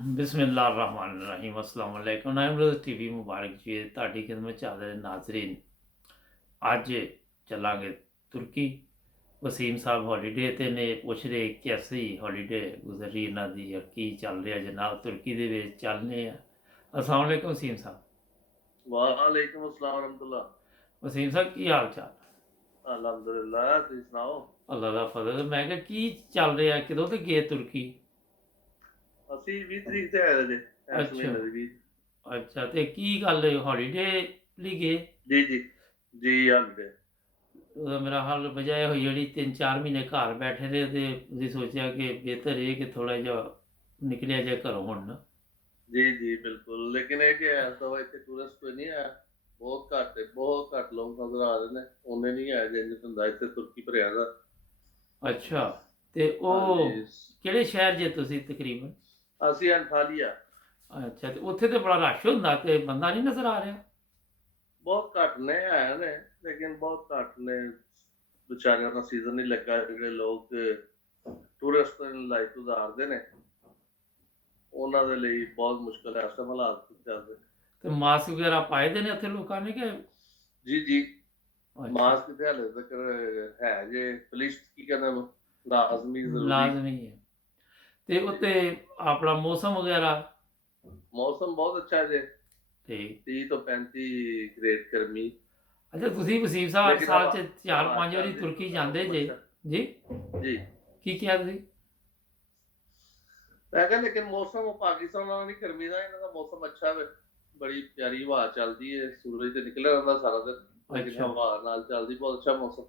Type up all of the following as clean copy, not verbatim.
ਬਿਸਮਿਲ੍ਲਾਹਿਰਰਹਿਮਾਨਿਰਰਹੀਮ अस्सलाम वालेकुम नाइमरोज़ टीवी मुबारक जी ਤੁਹਾਡੀ ਖidmat ਚ ਹਾਜ਼ਰ ਨਾਜ਼ਰੀਨ। ਅੱਜ ਚੱਲਾਂਗੇ ਤੁਰਕੀ। ਵਸੀਮ ਸਾਹਿਬ ਹੌਲੀਡੇ ਤੇ ਨੇ ਪੁੱਛ ਰਹੇ ਕੈਸੀ ਹੌਲੀਡੇ ਗੁਜ਼ਰ ਰਹੀ ਇਹਨਾਂ ਦੀ ਜਾਂ ਕੀ ਚੱਲ ਰਿਹਾ ਜਨਾਬ ਤੁਰਕੀ ਦੇ ਵਿੱਚ ਚੱਲਨੇ ਆ। अस्सलाम वालेकुम वसीम साहब। वालेकुम अस्सलाम रहमतुल्लाह। वसीम साहब ਕੀ ਹਾਲ ਚਾਲ? अल्हम्दुलिल्लाह, ਤੁਸੀਂ ਸੁਣਾਓ। ਅੱਲਾ ਦਾ ਫਜ਼ਲ। ਮੈਂ ਕਿਹਾ ਕੀ ਚੱਲ ਰਿਹਾ, ਕਿਦੋਂ ਤੇ ਗਏ ਤੁਰਕੀ? ਅਸੀਂ 20 ਤਰੀਕ ਤੇ ਆਏ ਜੇ ਇਸ ਅੱਛਾ ਮਹੀਨੇ ਦੀ। ਅੱਛਾ, ਤੇ ਕੀ ਗੱਲ ਹੌਲੀਡੇ ਲਈ ਗਏ? ਜੀ ਜੀ ਜੀ ਹਲਦੇ। ਉਹਦਾ ਮੇਰਾ ਹਾਲ ਵਜ੍ਹਾ ਇਹ ਹੋਈ ਜਿਹੜੀ 3-4 ਮਹੀਨੇ ਘਰ ਬੈਠੇ ਰਹੇ ਤੇ ਤੁਸੀਂ ਸੋਚਿਆ ਕਿ ਬਿਹਤਰ ਇਹ ਕਿ ਥੋੜਾ ਜਿਹਾ ਨਿਕਲਿਆ ਜਾਏ ਘਰੋਂ ਹੁਣ ਨਾ। ਜੀ ਜੀ ਬਿਲਕੁਲ, ਲੇਕਿਨ ਇਹ ਕਿ ਇਸ ਦਫਾ ਇੱਥੇ ਟੂਰਿਸਟ ਕੋਈ ਨਹੀਂ ਆਇਆ। ਬਹੁਤ ਘੱਟ ਹੈ, ਬਹੁਤ ਘੱਟ ਲੋਕ ਨਜ਼ਰ ਆ ਰਹੇ ਨੇ। ਉਹਨੇ ਨਹੀਂ ਆਇਆ ਜਿੰਜ ਹੁੰਦਾ ਇੱਥੇ ਤੁਰਕੀ ਭਰਿਆ ਦਾ। ਅੱਛਾ, ਤੇ ਉਹ ਹਾਂਜੀ, ਕਿਹੜੇ ਸ਼ਹਿਰ ਜੇ ਤੁਸੀਂ ਤਕਰੀਬਨ? ਅਸੀਂ ਅੰਟਾਲੀਆ। ਅੱਛਾ, ਤੇ ਉੱਥੇ ਤੇ ਬੜਾ ਰਸ਼ ਹੁੰਦਾ ਤੇ ਬੰਦਾ ਨਹੀਂ ਨਜ਼ਰ ਆ ਰਿਹਾ? ਬਹੁਤ ਘੱਟ ਨੇ ਆਏ ਨੇ, ਲੇਕਿਨ ਬਹੁਤ ਘੱਟ ਨੇ। ਵਿਚਾਰਿਆਂ ਦਾ ਸੀਜ਼ਨ ਨਹੀਂ ਲੱਗਾ। ਜਿਹੜੇ ਲੋਕ ਟੂਰਿਸਟ ਲਾਈਫ ਗੁਜ਼ਾਰਦੇ ਨੇ ਉਹਨਾਂ ਦੇ ਲਈ ਬਹੁਤ ਮੁਸ਼ਕਲ ਹੈ ਇਸ ਟਾਈਮ ਹਾਲਾਤ ਚੱਲਦੇ। ਤੇ ਮਾਸਕ ਵਗੈਰਾ ਪਾਏ ਦੇ ਨੇ ਉੱਥੇ ਲੋਕਾਂ ਨੇ ਕਿ? ਜੀ ਜੀ ਅੱਛਾ, ਮਾਸਕ ਤੇ ਹਾਲੇ ਤੱਕ ਹੈ ਜੇ। ਪੁਲਿਸ ਕੀ ਕਹਿੰਦੇ ਉਹਨੂੰ, ਲਾਜ਼ਮੀ ਜ਼ਰੂਰੀ। ਲਾਜ਼ਮੀ ਹੈ। ਤੇ ਉੱਤੇ ਆਪਣਾ ਮੌਸਮ ਵਗੈਰਾ? ਮੌਸਮ ਬਹੁਤ ਅੱਛਾ ਜੇ, ਠੀਕ। 30 ਤੋਂ 35 ਗ੍ਰੇਡ ਗਰਮੀ। ਅੱਛਾ, ਤੁਸੀਂ ਵਸੀਮ ਸਾਹਿਬ ਲੇਕਿਨ ਸਾਲ ਹਵਾ 'ਚ 4-5 ਵਾਰੀ ਚੱਲਦੀ, ਤੁਰਕੀ ਜਾਂਦੇ ਜੇ ਅੱਛਾ। ਜੀ? ਜੀ ਕੀ ਕਿਹਾ ਤੁਸੀਂ? ਮੈਂ ਕਿਹਾ ਲੇਕਿਨ ਮੌਸਮ ਪਾਕਿਸਤਾਨ ਨਾਲ ਨਹੀਂ, ਗਰਮੀ ਦਾ ਇਹਨਾਂ ਦਾ ਮੌਸਮ ਅੱਛਾ ਵੇ। ਬੜੀ ਪਿਆਰੀ ਹਵਾ ਚੱਲਦੀ ਹੈ, ਸੂਰਜ ਤੇ ਨਿਕਲਿਆ ਰਹਿੰਦਾ ਸਾਰਾ ਦਿਨ, ਲੇਕਿਨ ਅੱਛਾ ਹਵਾ ਨਾਲ ਚੱਲਦੀ, ਬਹੁਤ ਅੱਛਾ ਮੌਸਮ।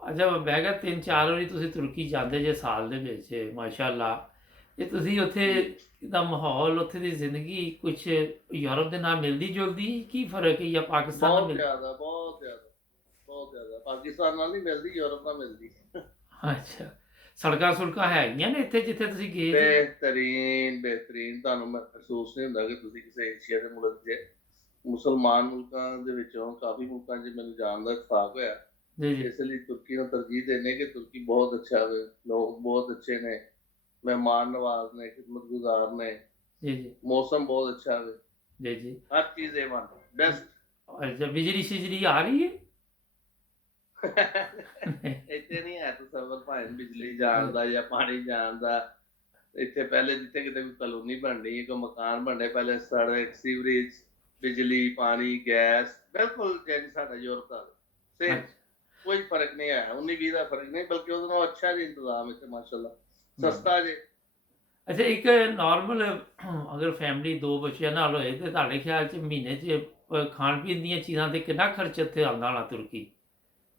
ਅੱਛਾ, ਮੈਂ ਕਿਹਾ 3-4 ਵਾਰੀ ਤੁਸੀਂ ਤੁਰਕੀ ਜਾਂਦੇ ਜੇ ਸਾਲ ਦੇ ਵਿੱਚ, ਮਾਸ਼ਾਅੱਲਾ। ਇਹ ਤੁਸੀਂ ਉੱਥੇ ਜੀ ਦਾ ਮਾਹੌਲ, ਉੱਥੇ ਦੀ ਜ਼ਿੰਦਗੀ ਕੁਛ ਯੂਰਪ ਦੇ ਨਾਲ ਮਿਲਦੀ ਜੁਲਦੀ? ਕੀ ਫਰਕ ਹੈ ਜਾਂ ਪਾਕਿਸਤਾਨ ਨਾਲ ਬਹੁਤ ਮਿਲ? ਜ਼ਿਆਦਾ, ਬਹੁਤ ਜ਼ਿਆਦਾ, ਬਹੁਤ ਜ਼ਿਆਦਾ। ਪਾਕਿਸਤਾਨ ਨਾਲ ਨਹੀਂ ਮਿਲਦੀ, ਯੂਰਪ ਨਾਲ ਮਿਲਦੀ। ਅੱਛਾ, ਸੜਕਾਂ ਸੁੜਕਾਂ ਹੈਗੀਆਂ ਨੇ ਇੱਥੇ ਜਿੱਥੇ ਤੁਸੀਂ ਗਏ ਜੀ? ਬਿਹਤਰੀਨ ਬਿਹਤਰੀਨ। ਤੁਹਾਨੂੰ ਮਹਿਸੂਸ ਨਹੀਂ ਹੁੰਦਾ ਕਿ ਤੁਸੀਂ ਕਿਸੇ ਏਸ਼ੀਆ ਦੇ ਮੁਲਕ 'ਚ। ਮੁਸਲਮਾਨ ਮੁਲਕਾਂ ਦੇ ਵਿੱਚੋਂ ਕਾਫੀ ਮੁਲਕਾਂ 'ਚ ਮੈਨੂੰ ਜਾਣ ਦਾ ਇਤਫਾਕ ਹੋਇਆ। ਜੀ ਜੀ ਇਸ ਲਈ ਤੁਰਕੀ ਨੂੰ ਤਰਜੀਹ ਦਿੰਦੇ ਕਿ ਤੁਰਕੀ ਬਹੁਤ ਅੱਛਾ ਵੇ, ਲੋਕ ਬਹੁਤ ਅੱਛੇ ਨੇ, ਮਹਿਮਾਨ ਨਵਾਜ਼ ਨੇ, ਖਿਦਮਤਗੁਜ਼ਾਰ ਨੇ, ਜੀ ਜੀ ਮੌਸਮ ਬਹੁਤ ਅੱਛਾ ਵੇ, ਜੀ ਜੀ। ਹਰ ਚੀਜ਼ A1 ਬੈਸਟ। ਅੱਛਾ, ਬਿਜਲੀ ਸ਼ਿਜਲੀ ਆ ਰਹੀ ਹੈ? ਇੱਥੇ ਨਹੀਂ ਹੈ ਤਸੱਵਰ ਭਾਵੇਂ ਬਿਜਲੀ ਜਾਣ ਦਾ ਜਾਂ ਪਾਣੀ ਜਾਣ ਦਾ। ਇੱਥੇ ਪਹਿਲੇ ਜਿੱਥੇ ਕਿਤੇ ਕੋਈ ਕਲੋਨੀ ਬਣਨੀ ਹੈ, ਕੋਈ ਮਕਾਨ ਬਣਨੇ, ਪਹਿਲੇ ਸੜਕ, ਸੀਵਰੇਜ, ਬਿਜਲੀ, ਪਾਣੀ, ਗੈਸ, ਬਿਲਕੁਲ ਜਿਵੇਂ ਸਾਡਾ ਯੂਰਪ ਦਾ ਸੇਮ। ਅੱਛਾ ਕੋਈ ਫਰਕ ਨਹੀਂ ਆਇਆ, 19-20 ਦਾ ਫਰਕ ਨਹੀਂ, ਬਲਕਿ ਉਹਦੇ ਨਾਲ ਅੱਛਾ ਜੀ ਇੰਤਜ਼ਾਮ ਇੱਥੇ ਮਾਸ਼ਾਅੱਲਾ। ਸਸਤਾ ਜੇ। ਅੱਛਾ, ਇੱਕ ਨਾਰਮਲ ਅਗਰ ਫੈਮਿਲੀ 2 ਬੱਚਿਆਂ ਨਾਲ ਹੋਏ ਤੇ ਤੁਹਾਡੇ ਖਿਆਲ 'ਚ ਮਹੀਨੇ 'ਚ ਖਾਣ ਪੀਣ ਦੀਆਂ ਚੀਜ਼ਾਂ ਤੇ ਕਿੰਨਾ ਖਰਚ ਇੱਥੇ ਆਉਂਦਾ ਹੋਣਾ ਤੁਰਕੀ?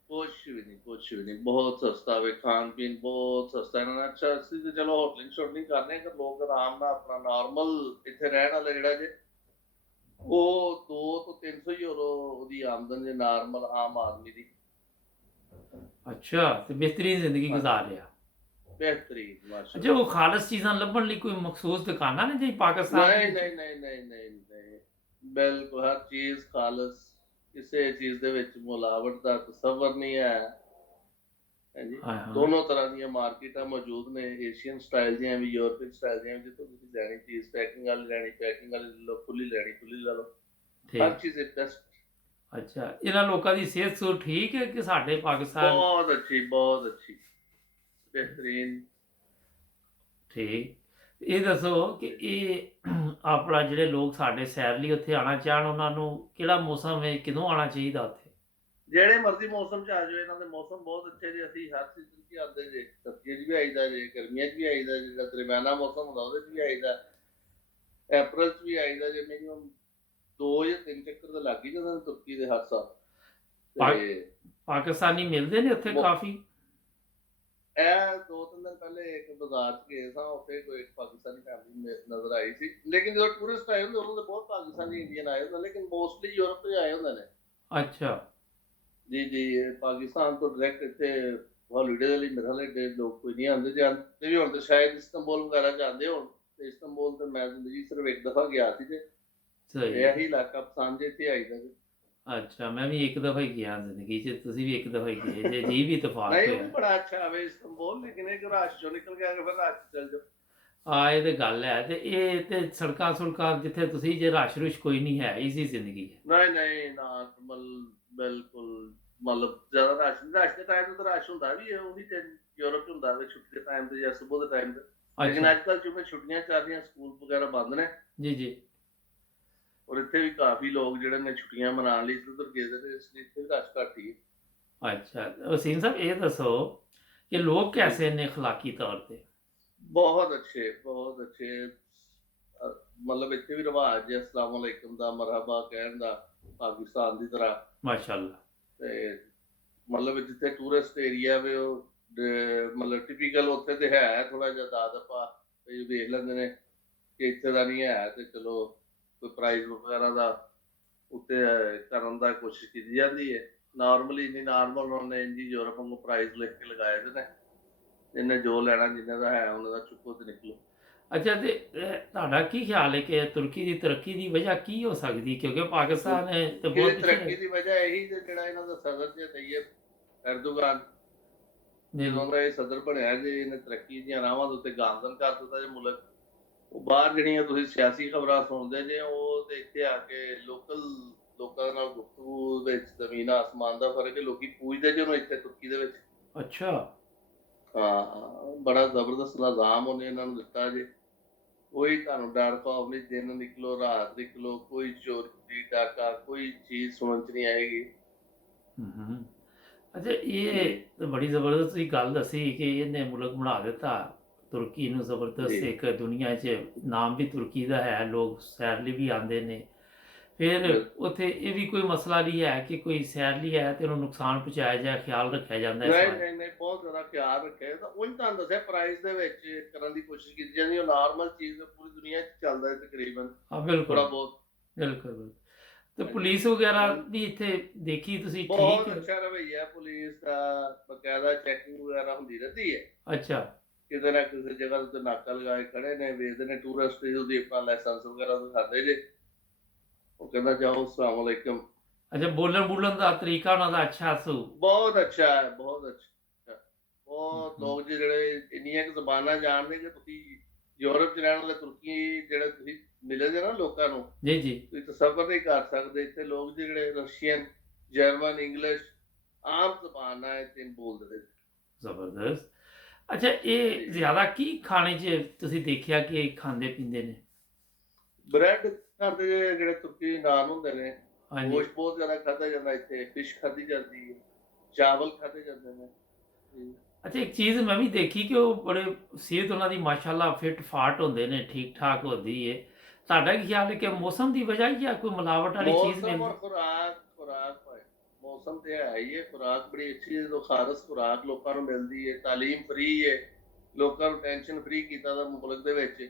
ਕੁਛ ਵੀ ਨਹੀਂ, ਕੁਛ ਵੀ ਨਹੀਂ, ਬਹੁਤ ਸਸਤਾ ਵੇ। ਖਾਣ ਪੀਣ ਬਹੁਤ ਸਸਤਾ ਇਹਨਾਂ ਦਾ। ਅੱਛਾ, ਅਸੀਂ ਤੇ ਚਲੋ ਹੋਟਲਿੰਗ ਸ਼ੋਟਲਿੰਗ ਕਰਨੇ ਕਿ ਲੋਕ ਆਰਾਮ ਨਾਲ ਆਪਣਾ ਨਾਰਮਲ ਇੱਥੇ ਰਹਿਣ ਵਾਲਾ ਜਿਹੜਾ ਜੇ ਉਹ 200 ਤੋਂ 300 ਯੂਰੋ ਉਹਦੀ ਆਮਦਨ ਜੇ, ਨਾਰਮਲ ਆਮ ਆਦਮੀ ਦੀ। ਅੱਛਾ, ਤੇ ਬਿਹਤਰੀਨ ਜ਼ਿੰਦਗੀ ਹਾਂਜੀ, ਗੁਜ਼ਾਰ ਰਿਹਾ। ਬਿਹਤਰੀਨ ਅੱਛਾ, ਮਾਸ਼ਾਅੱਲਾ। ਉਹ ਖਾਲਸ ਚੀਜ਼ਾਂ ਲੱਭਣ ਲਈ ਕੋਈ ਮਖਸੂਸ ਦੁਕਾਨਾਂ ਨੇ ਜੀ ਪਾਕਿਸਤਾਨ ਦੇ ਨਹੀਂ ਵਿੱਚ? ਨਹੀਂ ਨਹੀਂ ਨਹੀਂ ਨਹੀਂ ਨਹੀਂ, ਬਿਲਕੁਲ ਹਰ ਚੀਜ਼ ਖਾਲਸ। ਕਿਸੇ ਚੀਜ਼ ਦੇ ਵਿੱਚ ਮਿਲਾਵਟ ਦਾ ਤਸੱਵਰ ਨਹੀਂ ਹੈ। ਹਾਂਜੀ, ਹਾਂ ਹਾਂ ਦੋਨੋਂ ਤਰ੍ਹਾਂ ਦੀਆਂ ਮਾਰਕੀਟਾਂ ਮੌਜੂਦ ਨੇ, ਏਸ਼ੀਅਨ ਸਟਾਈਲ ਦੀਆਂ ਵੀ, ਯੂਰਪੀਅਨ ਸਟਾਈਲ ਦੀਆਂ ਵੀ। ਜਿੱਥੋਂ ਤੁਸੀਂ ਲੈਣੀ ਚੀਜ਼, ਪੈਕਿੰਗ ਵਾਲੀ ਲੈਣੀ ਪੈਕਿੰਗ ਵਾਲੀ ਲੈ ਲਓ, ਖੁੱਲੀ ਲੈਣੀ ਖੁੱਲੀ ਲੈ ਲਓ। ਹਰ ਠੀਕ। ਚੀਜ਼ ਬੈਸਟ। ਅੱਛਾ, ਇਹਨਾਂ ਲੋਕਾਂ ਦੀ ਸਿਹਤ ਸੂ ਠੀਕ ਹੈ ਕਿ ਸਾਡੇ ਪਾਕਿਸਤਾਨ? ਬਹੁਤ ਅੱਛੀ, ਬਹੁਤ ਅੱਛੀ, ਬਿਹਤਰੀਨ। ਠੀਕ। ਇਹ ਦੱਸੋ ਕਿ ਇਹ ਆਪਣਾ ਜਿਹੜੇ ਲੋਕ ਸਾਡੇ ਸੈਰ ਲਈ ਉੱਥੇ ਆਉਣਾ ਚਾਹਣ ਉਹਨਾਂ ਨੂੰ ਕਿਹੜਾ ਮੌਸਮ ਹੈ, ਕਦੋਂ ਆਉਣਾ ਚਾਹੀਦਾ ਉੱਥੇ? ਜਿਹੜੇ ਮਰਜ਼ੀ ਮੌਸਮ 'ਚ ਆ ਜਾਓ, ਇਹਨਾਂ ਦੇ ਮੌਸਮ ਬਹੁਤ ਅੱਛੇ ਜੇ। ਅਸੀਂ ਹਰ ਸੀਜ਼ਨ 'ਚ ਆਉਂਦੇ ਜੇ, ਸਰਦੀਆਂ 'ਚ ਵੀ ਆਈਦਾ ਜੇ, ਗਰਮੀਆਂ 'ਚ ਵੀ ਆਈਦਾ ਜੇ, ਜਿਹੜਾ ਦਰਮਿਆਨਾ ਮੌਸਮ ਹੁੰਦਾ ਉਹਦੇ 'ਚ ਵੀ ਆਈਦਾ, ਅਪ੍ਰੈਲ 'ਚ ਵੀ ਆਈਦਾ ਜੇ। ਮਿਨੀਮਮ 2 ਜਾਂ 3 ਚੱਕਰ ਤਾਂ ਲੱਗ ਹੀ ਜਾਂਦੇ ਨੇ ਤੁਰਕੀ ਦੇ ਹਰ ਸਾਲ। ਪਾ ਤੇ ਪਾਕਿਸਤਾਨੀ ਮਿਲਦੇ ਨੇ ਉੱਥੇ ਕਾਫੀ? ਇਹ 2-3 ਦਿਨ ਪਹਿਲੇ ਇੱਕ ਬਾਜ਼ਾਰ 'ਚ ਗਏ ਸਾਂ, ਉੱਥੇ ਕੋਈ ਇੱਕ ਪਾਕਿਸਤਾਨੀ ਫੈਮਿਲੀ ਨਜ਼ਰ ਆਈ ਸੀ। ਲੇਕਿਨ ਜਦੋਂ ਟੂਰਿਸਟ ਆਏ ਹੁੰਦੇ ਉਦੋਂ ਤਾਂ ਬਹੁਤ ਪਾਕਿਸਤਾਨੀ ਇੰਡੀਅਨ ਆਏ ਹੁੰਦੇ, ਲੇਕਿਨ ਮੋਸਟਲੀ ਯੂਰਪ ਤੋਂ ਆਏ ਹੁੰਦੇ ਨੇ। ਅੱਛਾ ਜੀ ਜੀ, ਇਹ ਪਾਕਿਸਤਾਨ ਤੋਂ ਡਾਇਰੈਕਟ ਇੱਥੇ ਹੌਲੀਡੇ ਦੇ ਲਈ ਮੇਰੇ ਖਿਆਲ ਏਡੇ ਲੋਕ ਕੋਈ ਨਹੀਂ ਆਉਂਦੇ। ਜਾਂਦੇ ਵੀ ਹੁਣ ਤਾਂ ਸ਼ਾਇਦ ਇਸਤੰਬੁਲ ਵਗੈਰਾ ਜਾਂਦੇ ਹੋਣ। ਤੇ ਇਸਤੰਬੁਲ ਤੇ ਮੈਂ ਜ਼ਿੰਦਗੀ ਸਿਰਫ ਇੱਕ ਦਫਾ ਗਿਆ ਸੀ ਤੇ ਸਹੀ। ਇਹੀ ਇਲਾਕਾ ਪਸੰਦ ਜੇ, ਇੱਥੇ ਆਈਦਾ ਜੀ। ਅੱਛਾ, ਮੈਂ ਵੀ ਇੱਕ ਦਫਾ ਹੀ ਗਿਆ ਜ਼ਿੰਦਗੀ 'ਚ, ਤੁਸੀਂ ਵੀ ਇੱਕ ਦਫਾ ਹੀ ਗਏ ਜੇ ਜੀ, ਵੀ ਇਤਫਾਕ ਨਹੀਂ, ਉਹ ਵੀ ਹੋਇਆ। ਬੜਾ ਅੱਛਾ ਆਵੇ ਇਸਤੰਬੁਲ, ਲੇਕਿਨ ਇੱਕ ਰਸ਼ ਚੋਂ ਨਿਕਲ ਗਿਆ ਕਿ ਫਿਰ ਰਸ਼ 'ਚ ਚੱਲ ਜਾਓ। ਆ ਇਹ ਤੇ ਗੱਲ ਹੈ ਤੇ ਇਹ ਤੇ ਸੜਕਾਂ ਸੁੜਕਾਂ ਜਿੱਥੇ ਤੁਸੀਂ ਜੇ ਰਸ਼ ਰੁਸ਼ ਕੋਈ ਨਹੀਂ ਹੈ ਈਜ਼ੀ ਜ਼ਿੰਦਗੀ ਹੈ। ਨਹੀਂ ਨਾਰਮਲ, ਬਿਲਕੁਲ। ਮਤਲਬ ਜ਼ਿਆਦਾ ਰਸ਼ ਦੇ ਟਾਈਮ ਤੇ ਤਾਂ ਰਸ਼ ਹੁੰਦਾ ਵੀ ਹੈ, ਉਹੀ ਤੇ ਯੂਰਪ 'ਚ ਹੁੰਦਾ ਵਾ ਛੁੱਟੀ ਦੇ ਟਾਈਮ ਤੇ ਜਾਂ ਸੁਬਹ ਦੇ ਟਾਈਮ ਤੇ। ਲੇਕਿਨ ਅੱਛਾ। ਅੱਜ ਕੱਲ੍ਹ ਜਿਵੇਂ ਛੁੱਟੀਆਂ ਚੱਲ ਰਹੀਆਂ, ਸਕੂਲ ਵਗੈਰਾ ਬੰਦ ਨੇ, ਜੀ ਜੀ। ਔਰ ਇੱਥੇ ਵੀ ਕਾਫੀ ਲੋਕ ਜਿਹੜੇ ਨੇ ਛੁੱਟੀਆਂ ਮਨਾਉਣ ਲਈ ਇੱਧਰ ਉੱਧਰ ਗਏ ਦੇ ਤੇ, ਇਸ ਲਈ ਇੱਥੇ ਵੀ ਰਸ਼ ਘੱਟ ਹੀ ਹੈ। ਅੱਛਾ ਵਸੀਮ ਸਾਹਿਬ ਇਹ ਦੱਸੋ ਕਿ ਲੋਕ ਕੈਸੇ ਨੇ ਅਖਲਾਕੀ ਤੌਰ ਤੇ? ਬਹੁਤ ਅੱਛੇ, ਬਹੁਤ ਅੱਛੇ। ਮਤਲਬ ਇੱਥੇ ਵੀ ਰਿਵਾਜ ਹੈ ਅਸਲਾਮ ਵਾਲੇਕੁਮ ਦਾ, ਮਰਹਬਾ ਕਹਿਣ ਦਾ, ਪਾਕਿਸਤਾਨ ਦੀ ਤਰ੍ਹਾਂ। ਮਾਸ਼ਾਅੱਲਾ। ਤੇ ਮਤਲਬ ਜਿੱਥੇ ਟੂਰਿਸਟ ਏਰੀਆ ਵੇ ਉਹ ਮਤਲਬ ਟਿਪੀਕਲ ਉੱਥੇ ਤੇ ਹੈ ਥੋੜਾ ਜਿਹਾ ਦਾਦ ਆਪਾਂ ਵੇਖ ਲੈਂਦੇ ਨੇ ਕਿ ਇੱਥੇ ਦਾ ਨਹੀਂ ਹੈ, ਤੇ ਚਲੋ ਕੋਈ ਪ੍ਰਾਈਜ਼ ਵਗੈਰਾ ਦਾ ਉੱਤੇ ਕਰਨ ਦਾ ਕੋਸ਼ਿਸ਼ ਕੀਤੀ ਜਾਂਦੀ ਹੈ। ਨਾਰਮਲੀ ਨਹੀਂ ਨਾਰਮਲ ਉਹਨੇ ਇੰਜੀ ਯੂਰਪ ਨੂੰ ਪ੍ਰਾਈਜ਼ ਲਿਖ ਕੇ ਲਗਾਏ ਦੇ ਨੇ, ਇਹਨੇ ਜੋ ਲੈਣਾ ਜਿੰਨੇ ਦਾ ਹੈ ਉਹਨਾਂ ਦਾ ਚੁੱਕੋ ਤੇ ਨਿਕਲੋ। ਅੱਛਾ ਤੇ ਤੁਹਾਡਾ ਕੀ ਖਿਆਲ ਹੈ ਕਿ ਤੁਰਕੀ ਦੀ ਤਰੱਕੀ ਦੀ ਵਜ੍ਹਾ ਕੀ ਹੋ ਸਕਦੀ? ਕਿਉਂਕਿ ਪਾਕਿਸਤਾਨ ਹੈ ਤੇ ਬਹੁਤ ਇਹਦੀ ਤਰੱਕੀ ਪਿੱਛੇ। ਦੀ ਵਜ੍ਹਾ ਇਹੀ ਤੇ ਜਿਹੜਾ ਇਹਨਾਂ ਦਾ ਸਦਰ ਜੇ ਤੈਯਬ ਐਰਦੋਗਾਨ, ਜੀ ਜਦੋਂ ਜੀ। ਦਾ ਇਹ ਸਦਰ ਬਣਿਆ ਜੇ ਇਹਨੇ ਤਰੱਕੀ ਦੀਆਂ ਰਾਹਾਂ ਦੇ ਉੱਤੇ ਗਾਮਦਨ ਕਰ ਦਿੱਤਾ ਜੇ ਮੁਲਕ। ਉਹ ਬਾਹਰ ਜਿਹੜੀਆਂ ਤੁਸੀਂ ਸਿਆਸੀ ਖਬਰਾਂ ਸੁਣਦੇ ਜੇ, ਉਹ ਤੇ ਇੱਥੇ ਆ ਕੇ ਲੋਕਲ ਲੋਕਾਂ ਨਾਲ ਗੁਫ਼ਤਗੂ ਵਿੱਚ ਜ਼ਮੀਨ ਆਸਮਾਨ ਦਾ ਫਰਕ ਹੈ। ਲੋਕੀ ਪੂਜਦੇ ਜੇ ਉਹਨੂੰ ਇੱਥੇ ਤੁਰਕੀ ਦੇ ਵਿੱਚ। ਅੱਛਾ। ਹਾਂ, ਬੜਾ ਜ਼ਬਰਦਸਤ ਨਿਜ਼ਾਮ ਉਹਨੇ ਇਹਨਾਂ ਨੂੰ ਦਿੱਤਾ ਜੇ। ਕੋਈ ਤੁਹਾਨੂੰ ਡਰ ਖੌਫ ਨਹੀਂ, ਦਿਨ ਨਿਕਲੋ ਰਾਤ ਨਿਕਲੋ, ਕੋਈ ਚੋਰੀ ਡਾਕਾ ਕੋਈ ਚੀਜ਼ ਸੁਣਨ 'ਚ ਨਹੀਂ ਆਏਗੀ। ਹੂੰ। ਅੱਛਾ ਇਹ ਤਾਂ ਬੜੀ ਜ਼ਬਰਦਸਤ ਤੁਸੀਂ ਗੱਲ ਦੱਸੀ ਕਿ ਇਹਨੇ ਮੁਲਕ ਬਣਾ ਦਿੱਤਾ ਤੁਰਕੀ ਨੂੰ ਜ਼ਬਰਦਸਤ, ਜੀ ਇੱਕ ਦੁਨੀਆ 'ਚ ਨਾਮ ਵੀ ਤੁਰਕੀ ਦਾ ਹੈ, ਲੋਕ ਸੈਰ ਲਈ ਵੀ ਆਉਂਦੇ ਨੇ। ਫਿਰ ਬਿਲਕੁਲ। ਉੱਥੇ ਇਹ ਵੀ ਕੋਈ ਮਸਲਾ ਨਹੀਂ ਹੈ ਕਿ ਕੋਈ ਸੈਰ ਲਈ ਹੈ ਤੇ ਉਹਨੂੰ ਨੁਕਸਾਨ ਪਹੁੰਚਾਇਆ ਜਾਏ, ਖਿਆਲ ਰੱਖਿਆ ਜਾਂਦਾ ਇਸ ਬਾਰੇ? ਨਹੀਂ ਬਹੁਤ ਜ਼ਿਆਦਾ ਖਿਆਲ ਰੱਖਿਆ। ਤਾਂ ਉਹੀ ਤੁਹਾਨੂੰ ਦੱਸਿਆ, ਪ੍ਰਾਈਸ ਦੇ ਵਿੱਚ ਕਰਨ ਦੀ ਕੋਸ਼ਿਸ਼ ਕੀਤੀ ਜਾਂਦੀ। ਉਹ ਨਾਰਮਲ ਚੀਜ਼ ਪੂਰੀ ਦੁਨੀਆ 'ਚ ਚੱਲਦਾ ਹੈ ਤਕਰੀਬਨ, ਹਾਂ ਬਿਲਕੁਲ ਥੋੜਾ ਬਹੁਤ। ਬਿਲਕੁਲ ਬਿਲਕੁਲ। ਤੇ ਹਾਂਜੀ। ਪੁਲਿਸ ਵਗੈਰਾ ਵੀ ਇੱਥੇ ਦੇਖੀ ਤੁਸੀਂ? ਬਹੁਤ ਠੀਕ ਹੈ। ਅੱਛਾ ਰਵੱਈਆ ਪੁਲਿਸ ਦਾ, ਬਕਾਇਦਾ ਚੈਕਿੰਗ ਵਗੈਰਾ ਹੁੰਦੀ ਰਹਿੰਦੀ ਹੈ। ਅੱਛਾ। ਕਿਤੇ ਨਾ ਕਿਸੇ ਜਗ੍ਹਾ ਤੇ ਨਾਕਾ ਲਗਾਏ ਖੜੇ ਨੇ, ਵੇਖਦੇ ਨੇ ਟੂਰਿਸਟ, ਉਹਦੀ ਆਪਣਾ ਲਾਇਸੈਂਸ ਵਗੈਰਾ ਦਿਖਾਉਂਦੇ ਜੇ। ਉਹ ਕਹਿੰਦਾ ਜਾਓ ਅਸਲਾਮ ਵਾਲੇਕੁਮ। ਅੱਛਾ ਬੋਲਣ ਦਾ ਤਰੀਕਾ ਉਹਨਾਂ ਦਾ ਅੱਛਾ ਸੂ? ਬਹੁਤ ਅੱਛਾ ਹੈ, ਬਹੁਤ ਅੱਛਾ। ਬਹੁਤ ਲੋਕ ਜਿਹੜੇ ਇੰਨੀਆਂ ਕੁ ਜ਼ਬਾਨਾਂ ਜਾਣਦੇ ਕਿ ਤੁਸੀਂ ਯੂਰਪ 'ਚ ਰਹਿਣ ਵਾਲੇ ਤੁਰਕੀ ਜਿਹੜੇ ਤੁਸੀਂ ਮਿਲੇ ਦੇ ਨਾ ਲੋਕਾਂ ਨੂੰ, ਜੀ ਜੀ। ਤੁਸੀਂ ਤਸੱਵਰ ਨਹੀਂ ਕਰ ਸਕਦੇ। ਇੱਥੇ ਲੋਕ ਜਿਹੜੇ ਰਸ਼ੀਅਨ, ਜਰਮਨ, ਇੰਗਲਿਸ਼ ਆਮ ਜ਼ਬਾਨਾਂ ਹੈ ਤਿੰਨ ਬੋਲਦੇ ਨੇ। ਜ਼ਬਰਦਸਤ। ਅੱਛਾ ਇਹ ਜ਼ਿਆਦਾ ਕੀ ਖਾਣੇ 'ਚ ਤੁਸੀਂ ਦੇਖਿਆ ਕਿ ਖਾਂਦੇ ਪੀਂਦੇ ਨੇ? ਬ੍ਰੈਡ ਖਾਂਦੇ ਜਿਹੜੇ ਤੁਰਕੀ ਨਾਨ ਹੁੰਦੇ ਨੇ, ਹਾਂਜੀ। ਗੋਸ਼ਤ ਬਹੁਤ ਜ਼ਿਆਦਾ ਖਾਧਾ ਜਾਂਦਾ ਇੱਥੇ, ਫਿਸ਼ ਖਾਧੀ ਜਾਂਦੀ ਹੈ, ਚਾਵਲ ਖਾਧੇ ਜਾਂਦੇ ਨੇ। ਅੱਛਾ ਇੱਕ ਚੀਜ਼ ਮੈਂ ਵੀ ਦੇਖੀ ਕਿ ਉਹ ਬੜੇ ਸਿਹਤ ਉਹਨਾਂ ਦੀ ਮਾਸ਼ਾਅੱਲਾ ਫਿੱਟ ਫਾਟ ਹੁੰਦੇ ਨੇ, ਠੀਕ ਠਾਕ ਹੁੰਦੀ ਏ। ਤੁਹਾਡਾ ਕੀ ਖਿਆਲ ਹੈ ਕਿ ਮੌਸਮ ਦੀ ਵਜ੍ਹਾ ਜਾਂ ਕੋਈ ਮਿਲਾਵਟ ਵਾਲੀ ਚੀਜ਼ ਮੌਸਮ ਮਿਲਦੀ? ਔਰ ਖੁਰਾਕ ਭਾਈ, ਮੌਸਮ ਤੇ ਹੈ ਹੀ ਹੈ। ਖੁਰਾਕ ਬੜੀ ਅੱਛੀ ਹੈ, ਜਦੋਂ ਖਾਰਸ ਖੁਰਾਕ ਲੋਕਾਂ ਨੂੰ ਮਿਲਦੀ ਹੈ, ਤਾਲੀਮ ਫ੍ਰੀ ਹੈ, ਲੋਕਾਂ ਨੂੰ ਟੈਨਸ਼ਨ ਫ੍ਰੀ ਕੀਤਾ ਦਾ ਮੁਲਕ ਦੇ ਵਿੱਚ,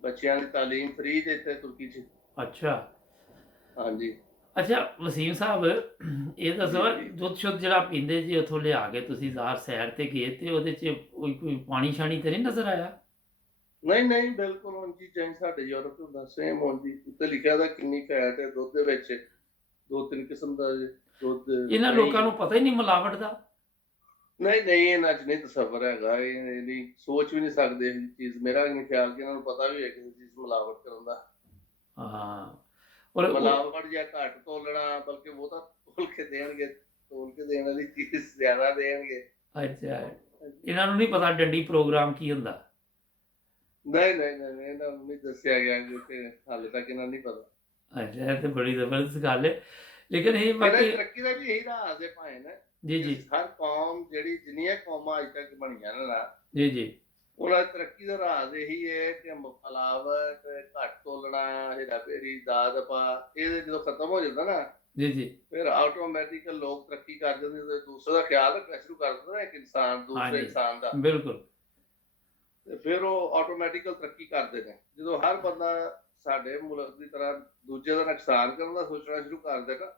ਬੱਚਿਆਂ ਦੀ ਤਾਲੀਮ ਫ੍ਰੀ ਜੇ ਇੱਥੇ ਤੁਰਕੀ 'ਚ। ਅੱਛਾ। ਹਾਂਜੀ। ਅੱਛਾ ਵਸੀਮ ਸਾਹਿਬ ਇਹ ਦੱਸੋ ਜੀ। ਦੁੱਧ ਸ਼ੁੱਧ ਜਿਹੜਾ ਪੀਂਦੇ ਜੀ ਉੱਥੋਂ ਲਿਆ ਕੇ ਤੁਸੀਂ ਜ਼ਾਹਰ ਸੈਰ ਤੇ ਗਏ ਤੇ ਉਹਦੇ 'ਚ ਕੋਈ ਪਾਣੀ ਸ਼ਾਣੀ ਤੇ ਨਹੀਂ ਨਜ਼ਰ ਆਇਆ? ਨਹੀਂ ਬਿਲਕੁਲ ਉਂਝ ਹੀ ਜਿਵੇਂ ਸਾਡੇ ਯੂਰਪ 'ਚ ਹੁੰਦਾ ਸੇਮ ਉਂਝ ਹੀ। ਉੱਤੇ ਲਿਖਿਆ ਦਾ ਕਿੰਨੀ ਫੈਟ ਹੈ ਦੁੱਧ ਦੇ ਵਿੱਚ, 2-3 ਕਿਸਮ ਦਾ ਦੁੱਧ। ਇਹਨਾਂ ਲੋਕਾਂ ਨੂੰ ਪਤਾ ਹੀ ਨਹੀਂ ਮਿਲਾਵਟ ਦਾ? ਨਹੀਂ ਇਹਨਾਂ 'ਚ ਨਹੀਂ ਤਸੱਵਰ ਹੈਗਾ। ਇਹ ਨਹੀਂ ਸੋਚ ਵੀ ਨਹੀਂ ਸਕਦੇ ਇਹ ਚੀਜ਼। ਮੇਰਾ ਨਹੀਂ ਖਿਆਲ ਕਿ ਇਹਨਾਂ ਨੂੰ ਪਤਾ ਵੀ ਹੈ ਕਿਸੇ ਚੀਜ਼ ਮਿਲਾਵਟ ਕਰਨ ਦਾ। ਹਾਂ ਔਰ ਮਿਲਾਵਟ ਜਾਂ ਘੱਟ ਤੋਲਣਾ, ਬਲਕਿ ਉਹ ਤਾਂ ਤੋਲ ਕੇ ਦੇਣਗੇ, ਤੋਲ ਕੇ ਦੇਣ ਵਾਲੀ ਚੀਜ਼ ਜ਼ਿਆਦਾ ਦੇਣਗੇ। ਅੱਛਾ ਇਹਨਾਂ ਨੂੰ ਨਹੀਂ ਪਤਾ ਡੰਡੀ ਪ੍ਰੋਗਰਾਮ ਕੀ ਹੁੰਦਾ? ਨਹੀਂ ਇਹਨਾਂ ਨੂੰ ਨਹੀਂ ਦੱਸਿਆ ਗਿਆ ਕਿ ਹਾਲੇ ਤੱਕ ਇਹਨਾਂ ਨੂੰ ਨਹੀਂ ਪਤਾ। ਅੱਛਾ ਇਹ ਤੇ ਬੜੀ ਜ਼ਬਰਦਸਤ ਗੱਲ ਹੈ। ਲੇਕਿਨ ਇਹ ਬਾਕੀ ਤਰੱਕੀ ਦਾ ਵੀ ਇਹੀ ਰਾਜ ਹੈ ਭਾਵੇਂ ਨਾ। ਜੀ ਜੀ ਹਰ ਕੌਮ ਜਿਹੜੀ ਜਿੰਨੀਆਂ ਕੌਮਾਂ ਅੱਜ ਤੱਕ ਬਣੀਆਂ ਨੇ ਨਾ, ਜੀ ਜੀ ਉਹਨਾਂ ਦੀ ਤਰੱਕੀ ਦਾ ਰਾਜ ਇਹੀ ਹੈ ਕਿ ਮਿਲਾਵਟ, ਘੱਟ ਤੋਲਣਾ, ਹੇਰਾਫੇਰੀ, ਦਾਦ ਪਾ, ਇਹ ਜਦੋਂ ਖਤਮ ਹੋ ਜਾਂਦਾ ਨਾ, ਜੀ ਜੀ ਫਿਰ ਆਟੋਮੈਟਿਕਲ ਲੋਕ ਤਰੱਕੀ ਕਰ ਜਾਂਦੇ ਤੇ ਦੂਸਰੇ ਦਾ ਖਿਆਲ ਰੱਖਣਾ ਸ਼ੁਰੂ ਕਰ ਦਿੰਦਾ ਨਾ, ਇੱਕ ਇਨਸਾਨ ਦੂਸਰੇ ਹਾਂਜੀ ਇਨਸਾਨ ਦਾ, ਬਿਲਕੁਲ। ਤੇ ਫਿਰ ਉਹ ਆਟੋਮੈਟਿਕਲ ਤਰੱਕੀ ਕਰਦੇ ਨੇ। ਜਦੋਂ ਹਰ ਬੰਦਾ ਸਾਡੇ ਮੁਲਕ ਦੀ ਤਰ੍ਹਾਂ ਦੂਜੇ ਦਾ ਨੁਕਸਾਨ ਕਰਨ ਦਾ ਸੋਚਣਾ ਸ਼ੁਰੂ ਕਰ ਦੇਗਾ,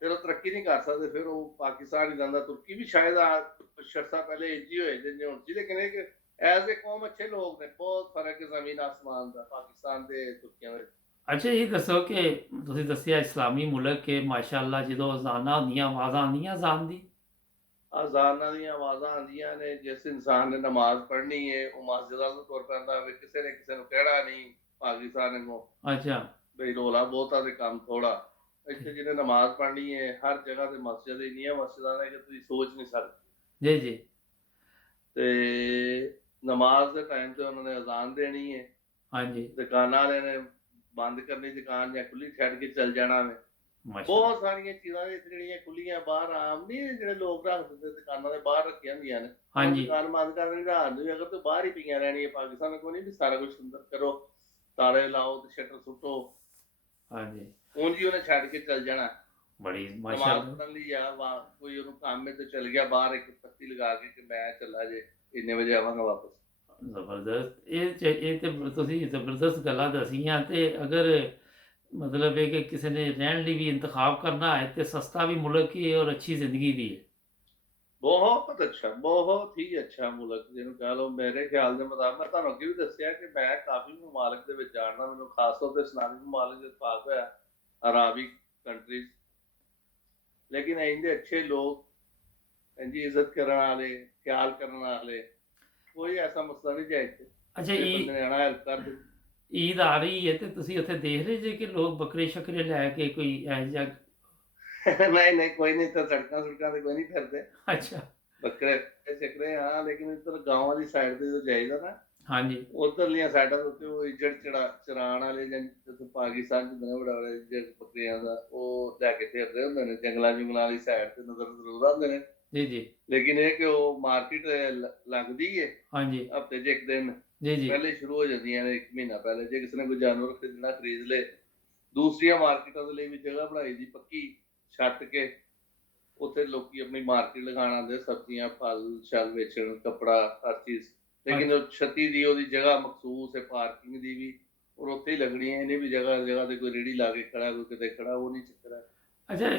ਫਿਰ ਉਹ ਤਰੱਕੀ ਨਹੀਂ ਕਰ ਸਕਦੇ। ਫਿਰ ਉਹ ਪਾਕਿਸਤਾਨ ਹੀ ਜਾਂਦਾ, ਤੁਰਕੀ ਵੀ ਸ਼ਾਇਦ ਕੁਛ ਅਰਸਾ ਪਹਿਲੇ ਇੰਝ ਹੀ ਹੋਏ ਜਿੰਨੇ ਹੁਣ ਸੀ। ਲੇਕਿਨ ਇਹ ਕਿ ਐਜ਼ ਏ ਕੌਮ ਅੱਛੇ ਲੋਕ ਨੇ, ਬਹੁਤ ਫਰਕ ਹੈ ਜ਼ਮੀਨ ਆਸਮਾਨ ਦਾ ਪਾਕਿਸਤਾਨ ਦੇ ਤੁਰਕੀਆਂ ਵਿੱਚ। ਅੱਛਾ ਇਹ ਦੱਸੋ ਕਿ ਤੁਸੀਂ ਦੱਸਿਆ ਇਸਲਾਮੀ ਮੁਲਕ ਕੇ ਮਾਸ਼ਾਅੱਲਾ ਜਦੋਂ ਅਜ਼ਾਨਾਂ ਹੁੰਦੀਆਂ ਆਵਾਜ਼ਾਂ ਆਉਂਦੀਆਂ ਅਜ਼ਾਨ ਦੀ? ਅਜ਼ਾਨਾਂ ਦੀਆਂ ਆਵਾਜ਼ਾਂ ਆਉਂਦੀਆਂ ਨੇ, ਜਿਸ ਇਨਸਾਨ ਨੇ ਨਮਾਜ਼ ਪੜ੍ਹਨੀ ਹੈ ਉਹ ਮਸਜਿਦ ਵੱਲ ਨੂੰ ਤੁਰ ਪੈਂਦਾ ਵੀ, ਕਿਸੇ ਨੇ ਕਿਸੇ ਨੂੰ ਕਹਿਣਾ ਨਹੀਂ ਪਾਕਿਸਤਾਨ ਨੂੰ ਅੱਛਾ। ਬਈ ਰੌਲਾ ਬਹੁਤਾ ਤੇ ਕੰਮ ਥੋੜਾ। ਇੱਥੇ ਜਿਹਨੇ ਨਮਾਜ਼ ਪੜ੍ਹਨੀ ਹੈ ਹਰ ਜਗ੍ਹਾ ਤੇ ਮਸਜਿਦ, ਇੰਨੀਆਂ ਮਸਜਿਦਾਂ ਨੇ ਕਿ ਤੁਸੀਂ ਸੋਚ ਨਹੀਂ ਸਕਦੇ। ਜੀ ਜੀ। ਤੇ ਨਮਾਜ਼ ਦੇ ਟਾਈਮ ਤੇ ਉਹਨਾਂ ਨੇ ਅਜ਼ਾਨ ਦੇਣੀ ਹੈ, ਹਾਂਜੀ। ਦੁਕਾਨਾਂ ਵਾਲੇ ਨੇ ਬੰਦ ਕਰਨੀ ਦੁਕਾਨ ਜਾਂ ਖੁੱਲੀ ਛੱਡ ਕੇ ਚੱਲ ਜਾਣਾ ਵੇ। ਮਾਸ਼ਾਅੱਲਾ। ਬਹੁਤ ਸਾਰੀਆਂ ਚੀਜ਼ਾਂ ਨੇ ਜਿਹੜੀਆਂ ਖੁੱਲੀਆਂ ਬਾਹਰ ਆਮ ਨਹੀਂ, ਜਿਹੜੇ ਲੋਕ ਰੱਖ ਦਿੰਦੇ ਦੁਕਾਨਾਂ ਦੇ ਬਾਹਰ ਰੱਖੀਆਂ ਹੁੰਦੀਆਂ ਨੇ, ਉਹ ਹਾਂਜੀ। ਦੁਕਾਨ ਬੰਦ ਕਰ ਦੇਣੀ ਰਾਤ ਨੂੰ, ਅਗਰ ਤੂੰ ਬਾਹਰ ਹੀ ਪਈਆਂ ਰਹਿਣੀਆਂ। ਪਾਕਿਸਤਾਨ ਕੋਈ ਨਹੀਂ ਵੀ ਸਾਰਾ ਕੁਝ ਅੰਦਰ ਕਰੋ, ਤਾਲੇ ਲਾਓ ਤੇ ਸ਼ਟਰ ਸੁੱਟੋ, ਹਾਂਜੀ। ਉਂਝ ਹੀ ਉਹਨੇ ਛੱਡ ਕੇ ਚੱਲ ਜਾਣਾ। ਬੜੀ ਨਮਾਜ਼ ਮਾਸ਼ਾਅੱਲਾ। ਪੜ੍ਹਨ ਲਈ ਆ ਕੋਈ ਉਹਨੂੰ ਕੰਮ ਹੈ ਤੇ ਚਲ ਗਿਆ ਬਾਹਰ, ਇੱਕ ਪੱਤੀ ਲਗਾ ਕੇ ਕਿ ਮੈਂ ਚੱਲਾ ਜੇ ਇੰਨੇ ਵਜੇ ਆਵਾਂਗਾ ਵਾਪਸ। ਜ਼ਬਰਦਸਤ। ਇਹ ਤੇ ਤੁਸੀਂ ਜ਼ਬਰਦਸਤ ਗੱਲਾਂ ਦੱਸੀਆਂ। ਤੇ ਅਗਰ मतलब है कि किसी ने रहने ਲਈ भी इंतखाब करना है तो सस्ता भी मुल्क ही है और अच्छी ज़िंदगी भी है। ਬਹੁਤ ਅੱਛਾ, ਬਹੁਤ ਹੀ ਅੱਛਾ ਮੁਲਕ ਜਿਹਨੂੰ ਕਹਿ ਲਓ। ਮੇਰੇ ਖਿਆਲ ਦੇ ਮੁਤਾਬਕ ਮੈਂ ਤੁਹਾਨੂੰ ਅੱਗੇ ਵੀ ਦੱਸਿਆ ਕਿ ਮੈਂ ਕਾਫੀ ਮਮਾਲਕ ਦੇ ਵਿੱਚ ਜਾਣਦਾ, ਮੈਨੂੰ ਖਾਸ ਤੌਰ ਤੇ ਇਸਲਾਮੀ ਮਮਾਲਕ ਦੇ ਇਤਫਾਕ ਹੋਇਆ, ਅਰਾਬੀ ਕੰਟਰੀਜ਼। ਲੇਕਿਨ ਇੰਨੇ ਅੱਛੇ ਲੋਕ, ਇੰਨੀ ਇੱਜ਼ਤ ਕਰਨ ਵਾਲੇ, ਖਿਆਲ ਕਰਨ ਵਾਲੇ, ਕੋਈ ਐਸਾ ਮਸਲਾ ਨਹੀਂ ਜਾਇ ਇੱਥੇ अच्छा ਜਿਹੜੇ ਬੰਦੇ ਨੇ ਆਣਾ ਹੈਲਪ ਕਰ ਦੇ। ईद आ रही है तो ਤੁਸੀਂ ਉੱਥੇ ਦੇਖ ਰਹੇ ਜੇ ਕਿ ਲੋਕ ਬੱਕਰੇ ਸ਼ੱਕਰੇ ਲੈ ਕੇ ਕੋਈ ਇਹੋ ਜਿਹਾ? ਨਹੀਂ ਨਹੀਂ, ਕੋਈ ਨਹੀਂ, ਤਾਂ ਸੜਕਾਂ ਸੁੜਕਾਂ ਤੇ ਕੋਈ ਨਹੀਂ ਫਿਰਦੇ ਅੱਛਾ। ਬੱਕਰੇ ਸਿਕਰੇ। ਹਾਂ, ਲੇਕਿਨ ਇੱਧਰ ਗਾਵਾਂ ਦੀ ਸਾਈਡ ਤੇ ਜੋ ਜਾਈਦਾ ਨਾ, ਹਾਂਜੀ। ਉਧਰਲੀਆਂ ਸਾਈਡਾਂ ਦੇ ਉੱਤੇ ਉਹ ਇੱਜੜ ਚਰਾਣ ਵਾਲੇ, ਜਾਂ ਜਿੱਥੇ ਪਾਕਿਸਤਾਨ ਚ ਬੜਾ ਬੜਾ ਇੱਜੜ ਬੱਕਰੀਆਂ ਦਾ ਉਹ ਲੈ ਕੇ ਫਿਰਦੇ ਹੁੰਦੇ ਨੇ, ਜੰਗਲਾਂ ਜੁੰਗਲਾਂ ਵਾਲੀ ਸਾਈਡ ਤੇ ਨਜ਼ਰ ਜ਼ਰੂਰ ਆਉਂਦੇ ਨੇ। ਜੀ ਜੀ। ਲੇਕਿਨ ਇਹ ਕਿ ਉਹ ਮਾਰਕੀਟ ਲੱਗਦੀ ਹੈ ਹਾਂਜੀ। ਹਫਤੇ 'ਚ ਇੱਕ ਦਿਨ ਜੀ ਜੀ। ਪਹਿਲੇ ਸ਼ੁਰੂ ਹੋ ਜਾਂਦੀਆਂ ਨੇ, 1 ਮਹੀਨਾ ਪਹਿਲੇ। ਜੇ ਕਿਸੇ ਨੇ ਕੋਈ ਜਾਨਵਰ ਖਰੀਦਣਾ ਖਰੀਦ ਲੇ। ਦੂਸਰੀਆਂ ਮਾਰਕੀਟਾਂ ਦੇ ਲਈ ਵੀ ਜਗ੍ਹਾ ਬਣਾਈ ਦੀ ਪੱਕੀ, ਛੱਤ ਕੇ, ਉੱਥੇ ਲੋਕੀ ਆਪਣੀ ਮਾਰਕੀਟ ਲਗਾਉਣ ਆਉਂਦੇ, ਸਬਜ਼ੀਆਂ ਫਲ ਸ਼ਲ ਵੇਚਣ, ਕੱਪੜਾ, ਹਰ ਚੀਜ਼। ਲੇਕਿਨ ਉਹ ਛੱਤੀ ਦੀ ਉਹਦੀ ਜਗ੍ਹਾ ਮਖਸੂਸ ਹੈ ਪਾਰਕਿੰਗ ਦੀ ਵੀ, ਔਰ ਉੱਥੇ ਹੀ ਲੱਗਣੀ ਹੈ। ਇਹਨੇ ਵੀ ਜਗ੍ਹਾ ਜਗ੍ਹਾ ਤੇ ਕੋਈ ਰੇਹੜੀ ਲਾ ਕੇ ਖੜਾ, ਕੋਈ ਕਿਤੇ ਖੜਾ, ਉਹ ਨਹੀਂ ਚੱਕਰ ਹੈ। ਅੱਛਾ,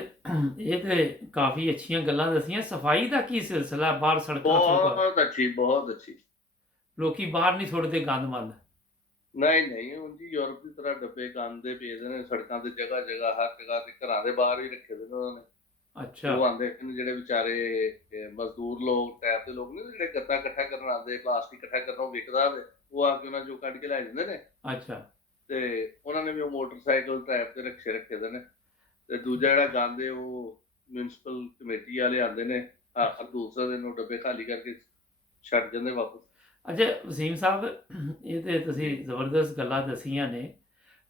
ਇਹ ਤੇ ਕਾਫੀ ਅੱਛੀਆਂ ਗੱਲਾਂ ਦੱਸੀਆਂ। ਸਫਾਈ ਦਾ ਕੀ ਸਿਲਸਿਲਾ ਬਾਹਰ ਸੜਕਾਂ ਸੁੜਕਾਂ? ਬਹੁਤ ਅੱਛੀ, ਬਹੁਤ ਅੱਛੀ। ਲੋਕੀ ਬਾਹਰ ਨਹੀਂ ਸੁੱਟਦੇ ਗੰਦ ਮੰਦ? ਨਹੀਂ ਨਹੀਂ, ਉਂਝ ਹੀ ਯੂਰਪ ਦੀ ਤਰ੍ਹਾਂ ਡੱਬੇ ਗੰਦ ਦੇ ਪਏ ਦੇ ਨੇ ਸੜਕਾਂ ਤੇ, ਜਗ੍ਹਾ ਜਗ੍ਹਾ, ਹਰ ਜਗ੍ਹਾ ਤੇ। ਘਰਾਂ ਦੇ ਬਾਹਰ ਵੀ ਰੱਖੇ ਦੇ ਨੇ ਉਹਨਾਂ ਨੇ। ਅੱਛਾ। ਉਹ ਆਉਂਦੇ ਨੇ ਜਿਹੜੇ ਵਿਚਾਰੇ ਮਜ਼ਦੂਰ ਲੋਕ, ਟਾਈਪ ਦੇ ਲੋਕ ਨੇ, ਜਿਹੜੇ ਗੱਤਾ ਇਕੱਠਾ ਕਰਨ ਆਉਂਦੇ, ਪਲਾਸਟਿਕ ਇਕੱਠਾ ਕਰਨ, ਉਹ ਵਿਕਦਾ ਹੋਵੇ, ਉਹ ਆ ਕੇ ਉਹਨਾਂ ਚੋਂ ਕੱਢ ਕੇ ਲੈ ਜਾਂਦੇ ਨੇ। ਅੱਛਾ। ਤੇ ਉਹਨਾਂ ਨੇ ਵੀ ਉਹ ਮੋਟਰਸਾਈਕਲ ਟਾਈਪ ਤੇ ਰੱਖੇ ਦੇ ਨੇ। ਤੇ ਦੂਜਾ ਜਿਹੜਾ ਗੰਦ ਹੈ ਉਹ ਮਿਊਨਿਸਪਲ ਕਮੇਟੀ ਵਾਲੇ ਆਉਂਦੇ ਨੇ, ਹਰ ਦੂਸਰੇ ਦਿਨ ਉਹ ਡੱਬੇ ਖਾਲੀ ਕਰਕੇ ਛੱਡ ਜਾਂਦੇ ਵਾਪਸ। ਅੱਛਾ ਵਸੀਮ ਸਾਹਿਬ, ਇਹ ਤੇ ਤੁਸੀਂ ਜ਼ਬਰਦਸਤ ਗੱਲਾਂ ਦੱਸੀਆਂ ਨੇ,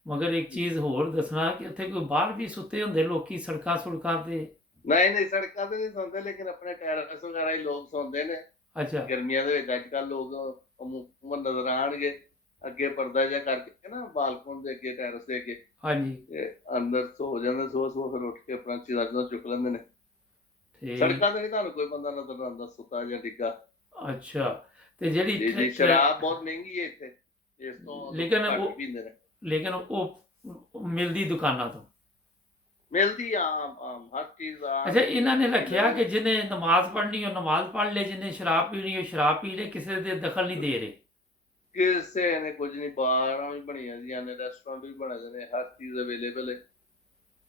ਮਗਰ ਇੱਕ ਚੀਜ਼ ਹੋਰ ਦੱਸਣਾ ਕਿ ਉੱਥੇ ਕੋਈ ਬਾਹਰ ਵੀ ਸੁੱਤੇ ਹੁੰਦੇ ਲੋਕੀ ਸੜਕਾਂ ਸੁੜਕਾਂ ਤੇ? ਨਹੀਂ ਨਹੀਂ, ਸੜਕਾਂ ਤੇ ਨਹੀਂ ਸੌਂਦੇ, ਲੇਕਿਨ ਆਪਣੇ ਟੈਰਸ ਵਗੈਰਾ ਹੀ ਲੋਕ ਸੌਂਦੇ ਨੇ। ਅੱਛਾ। ਗਰਮੀਆਂ ਦੇ ਵਿੱਚ ਅੱਜ ਕੱਲ੍ਹ ਲੋਕ ਅਮੂਮਨ ਨਜ਼ਰ ਆਉਣਗੇ ਅੱਗੇ ਪਰਦਾ ਜਿਹਾ ਕਰਕੇ ਨਾ, ਬਾਲਕੋਨ ਦੇ ਅੱਗੇ, ਟੈਰਸ ਦੇ ਅੱਗੇ, ਹਾਂਜੀ। ਤੇ ਅੰਦਰ ਸੋ ਜਾਂਦੇ। ਸੋ ਫਿਰ ਉੱਠ ਕੇ ਆਪਣਾ ਚੀਜ਼ਾਂ ਚੁੱਕ ਲੈਂਦੇ ਨੇ। ਠੀਕ। ਸੜਕਾਂ ਤੇ ਨਹੀਂ ਤੁਹਾਨੂੰ ਕੋਈ ਬੰਦਾ ਨਜ਼ਰ ਆਉਂਦਾ ਸੁੱਤਾ ਜਾਂ ਡਿੱਗਾ। ਅੱਛਾ। ਤੇ ਜਿਹੜੀ ਜੀ, ਸ਼ਰਾਬ ਬਹੁਤ ਮਹਿੰਗੀ ਹੈ ਇੱਥੇ, ਇਸ ਤੋਂ ਲੇਕਿਨ ਘੱਟ ਉਹ ਪੀਂਦੇ ਨੇ। ਲੇਕਿਨ ਉਹ ਮਿਲਦੀ ਦੁਕਾਨਾਂ ਤੋਂ? ਮਿਲਦੀ ਆਮ ਹਰ ਚੀਜ਼ ਆਮ। ਅੱਛਾ, ਇਹਨਾਂ ਨੇ ਰੱਖਿਆ ਕਿ ਜਿਹਨੇ ਨਮਾਜ਼ ਪੜ੍ਹਨੀ ਉਹ ਨਮਾਜ਼ ਪੜ੍ਹ ਲੇ, ਜਿਹਨੇ ਸ਼ਰਾਬ ਪੀਣੀ ਉਹ ਸ਼ਰਾਬ ਪੀ ਲੇ, ਕਿਸੇ ਦੇ ਦਖਲ ਨਹੀਂ ਦੇ ਰਹੇ? ਕਿਸੇ ਨੇ ਕੁਝ ਨਹੀਂ, ਬਾਰਾਂ ਵੀ ਬਣੀਆਂ ਦੀਆਂ ਨੇ, ਰੈਸਟੋਰੈਂਟ ਵੀ ਬਣੇ ਦੇ ਨੇ, ਹਰ ਚੀਜ਼ ਅਵੇਲੇਬਲ ਹੈ।